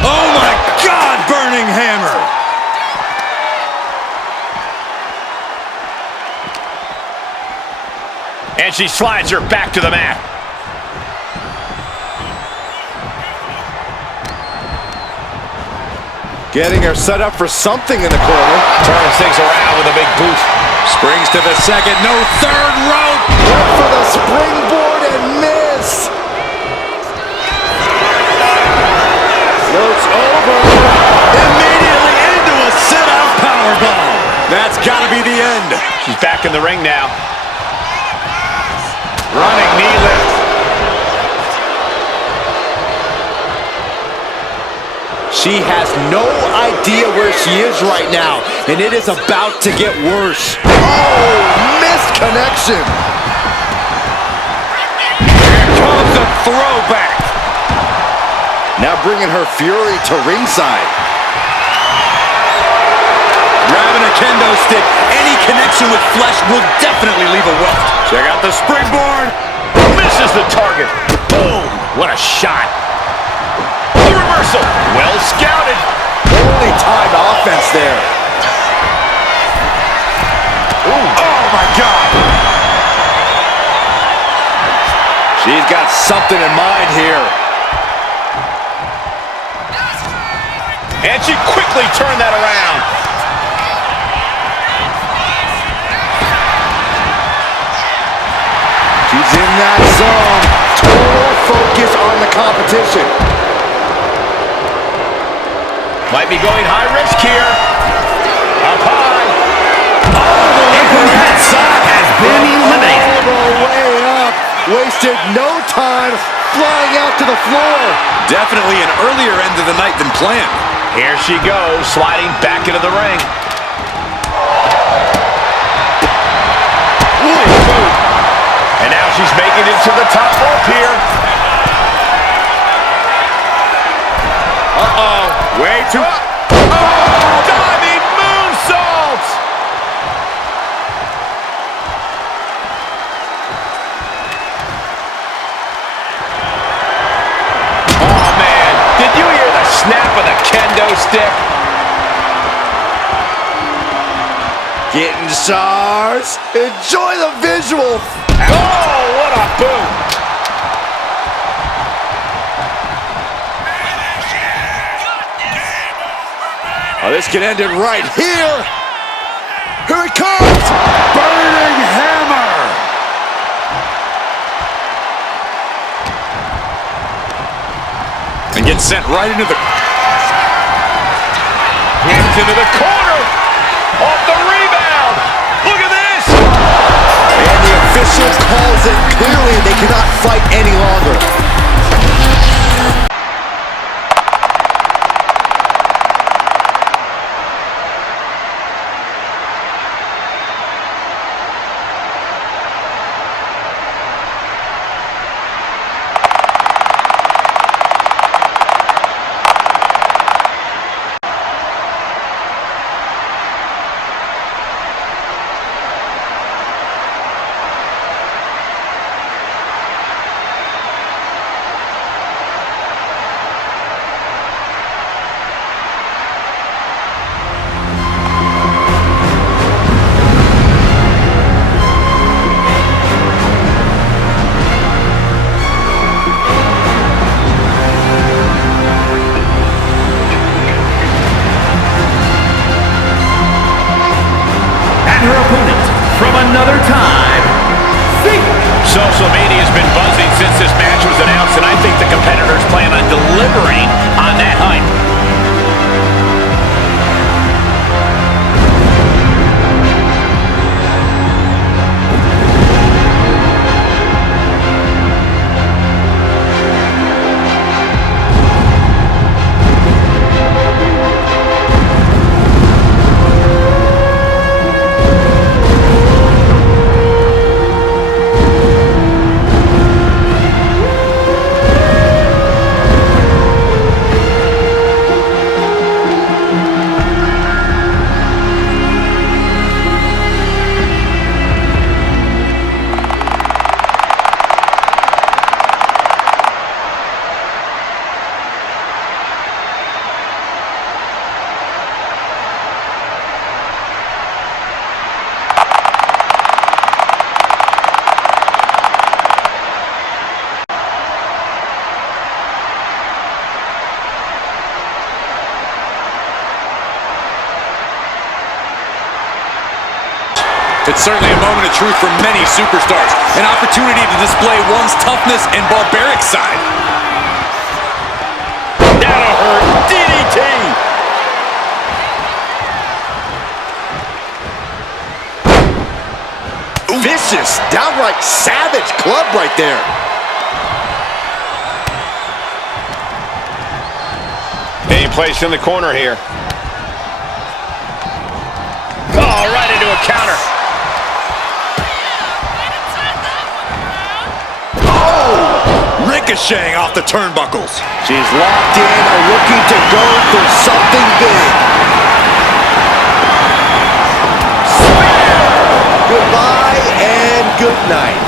Oh my God, burning hammer. And she slides her back to the mat. Getting her set up for something in the corner. Turns things around with a big boot. Springs to the second, no third rope. Went for the springboard and miss. Floats over. Immediately into a sit-out powerbomb. That's got to be the end. She's back in the ring now. Running knee lift. She has no idea where she is right now, and it is about to get worse. Oh, missed connection. Here comes the throwback. Now bringing her fury to ringside. Grabbing a kendo stick, any connection with flesh will definitely leave a welt. Check out the springboard. Misses the target. Boom. What a shot. The reversal. Well scouted. Poorly timed offense there. Ooh. Oh, my God. She's got something in mind here. And she quickly turned that around. She's in that zone. Total focus on the competition. Might be going high risk here. Up high. That side has been eliminated. All the way up. Wasted no time flying out to the floor. Definitely an earlier end of the night than planned. Here she goes, sliding back into the ring. And now she's making it to the top rope here. Uh-oh. Way too... Oh, diving moonsault! Oh, man. Did you hear the snap of the kendo stick? Getting stars. Enjoy the visual. Oh, what a boom. Oh, this could end it right here. Here it comes. Burning hammer. And gets sent right into the... Gets into the corner. Off the rebound. Look at this. And the official calls signals that clearly they cannot fight any longer. Her opponent from another time, Social media has been buzzing since this match was announced, and I think the competitors plan on delivering on that hype. It's certainly a moment of truth for many superstars. An opportunity to display one's toughness and barbaric side. That'll hurt. DDT. Vicious, downright savage club right there. Being placed in the corner here. Oh, right into a counter. Ricocheting off the turnbuckles. She's locked in, looking to go for something big. Goodbye and good night.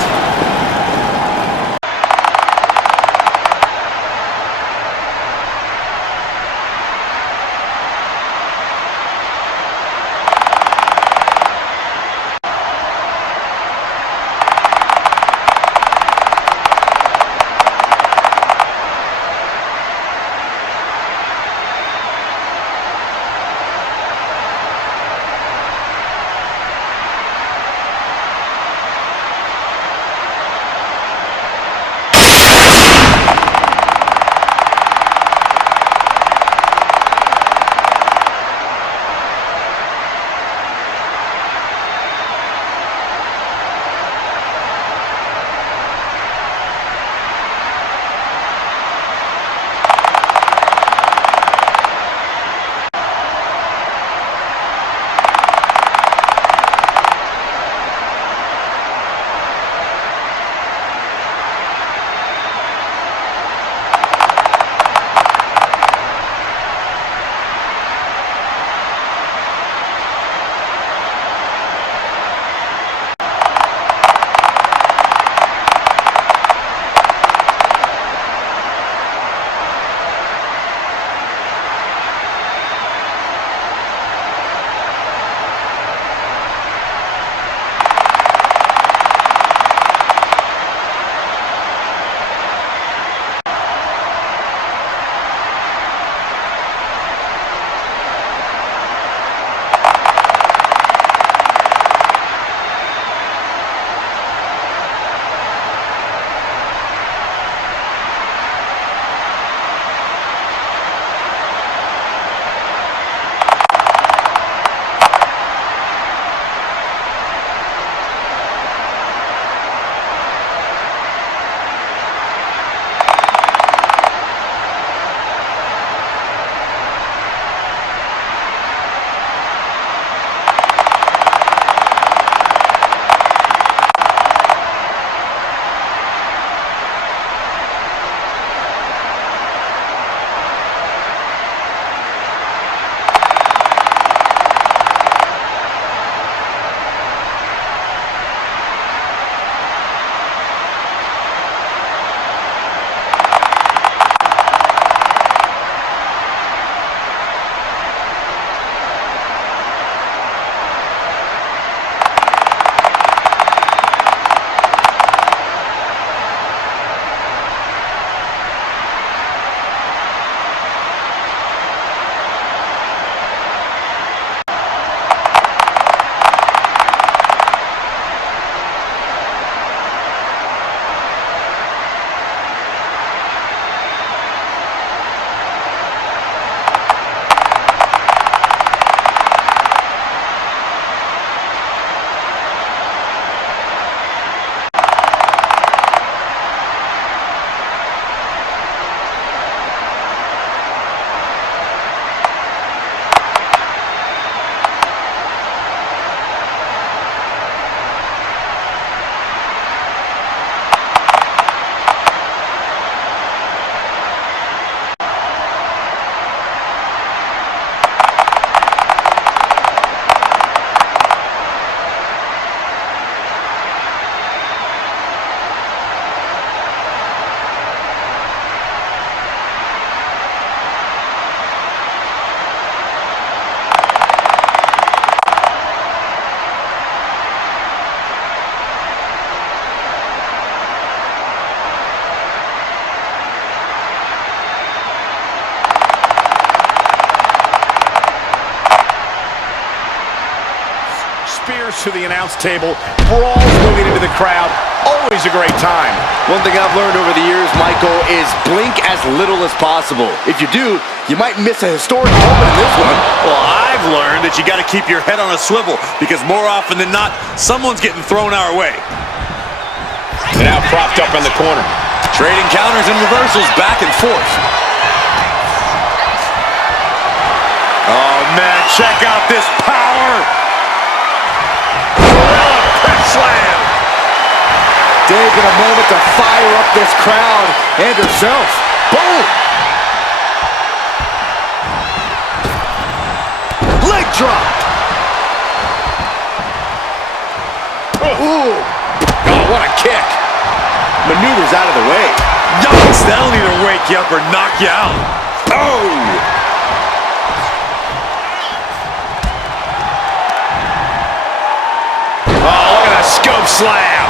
cars to the announce table, brawls moving into the crowd, always a great time. One thing I've learned over the years, Michael, is blink as little as possible. If you do, you might miss a historic moment in this one. Well, I've learned that you got to keep your head on a swivel because more often than not, someone's getting thrown our way. And now propped up in the corner. Trading counters and reversals back and forth. Oh, man, check out this power. Press slam. Taking a moment to fire up this crowd and herself. Boom! Leg drop. Ooh. Oh, what a kick. Maneuvers out of the way. Yikes, that'll either wake you up or knock you out. Oh! Oh, look at that scope slam.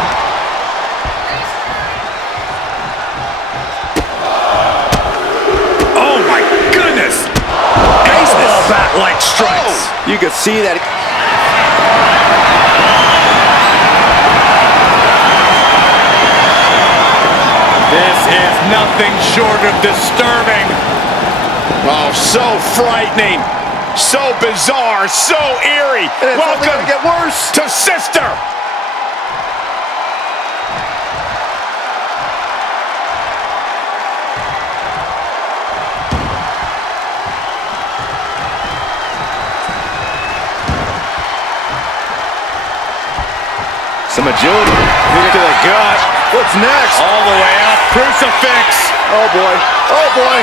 Oh my goodness! Baseball bat-like strikes. You could see that. This is nothing short of disturbing. Oh, so frightening. So bizarre. So eerie. It's only Welcome gonna get worse. to Sister. Some agility. Kick to the gut. What's next? All the way up. Crucifix. Oh boy. Oh boy.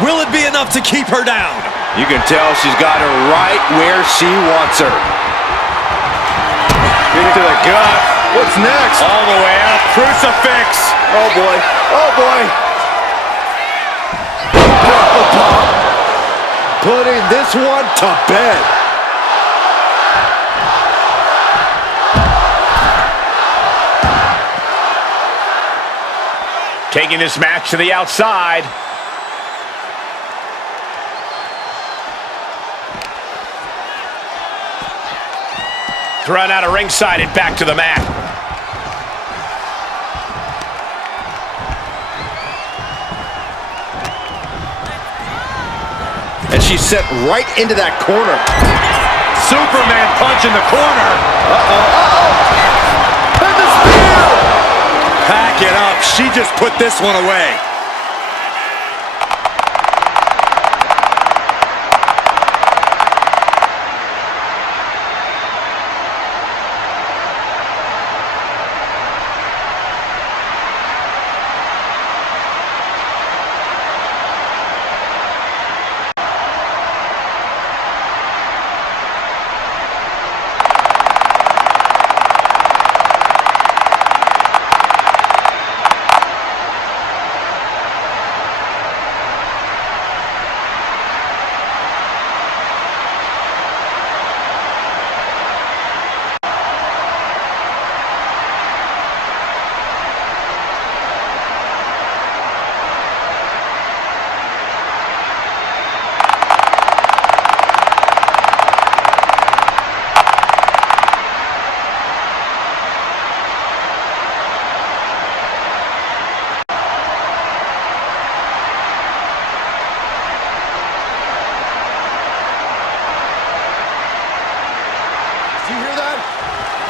Will it be enough to keep her down? You can tell she's got her right where she wants her. Kick to the gut. What's next? All the way up. Crucifix. Oh boy. Oh boy. Putting this one to bed. Taking this match to the outside. Thrown out of ringside and back to the mat. And she's set right into that corner. Superman punch in the corner. And the spear! Pack it up. She just put this one away.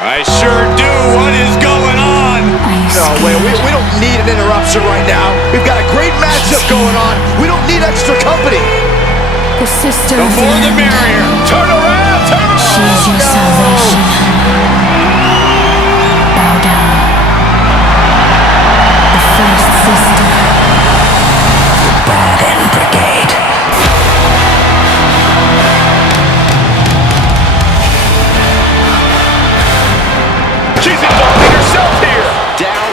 I sure do. What is going on? No, wait, we don't need an interruption right now. We've got a great matchup going on. We don't need extra company. The sister The of more the end. merrier. Turn around, turn around. She is your salvation. Bow down. The first sister. The Warden Brigade. She's involving herself here. Down.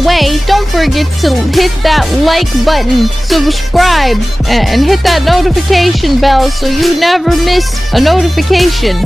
the way, don't forget to hit that like button, subscribe, and hit that notification bell so you never miss a notification.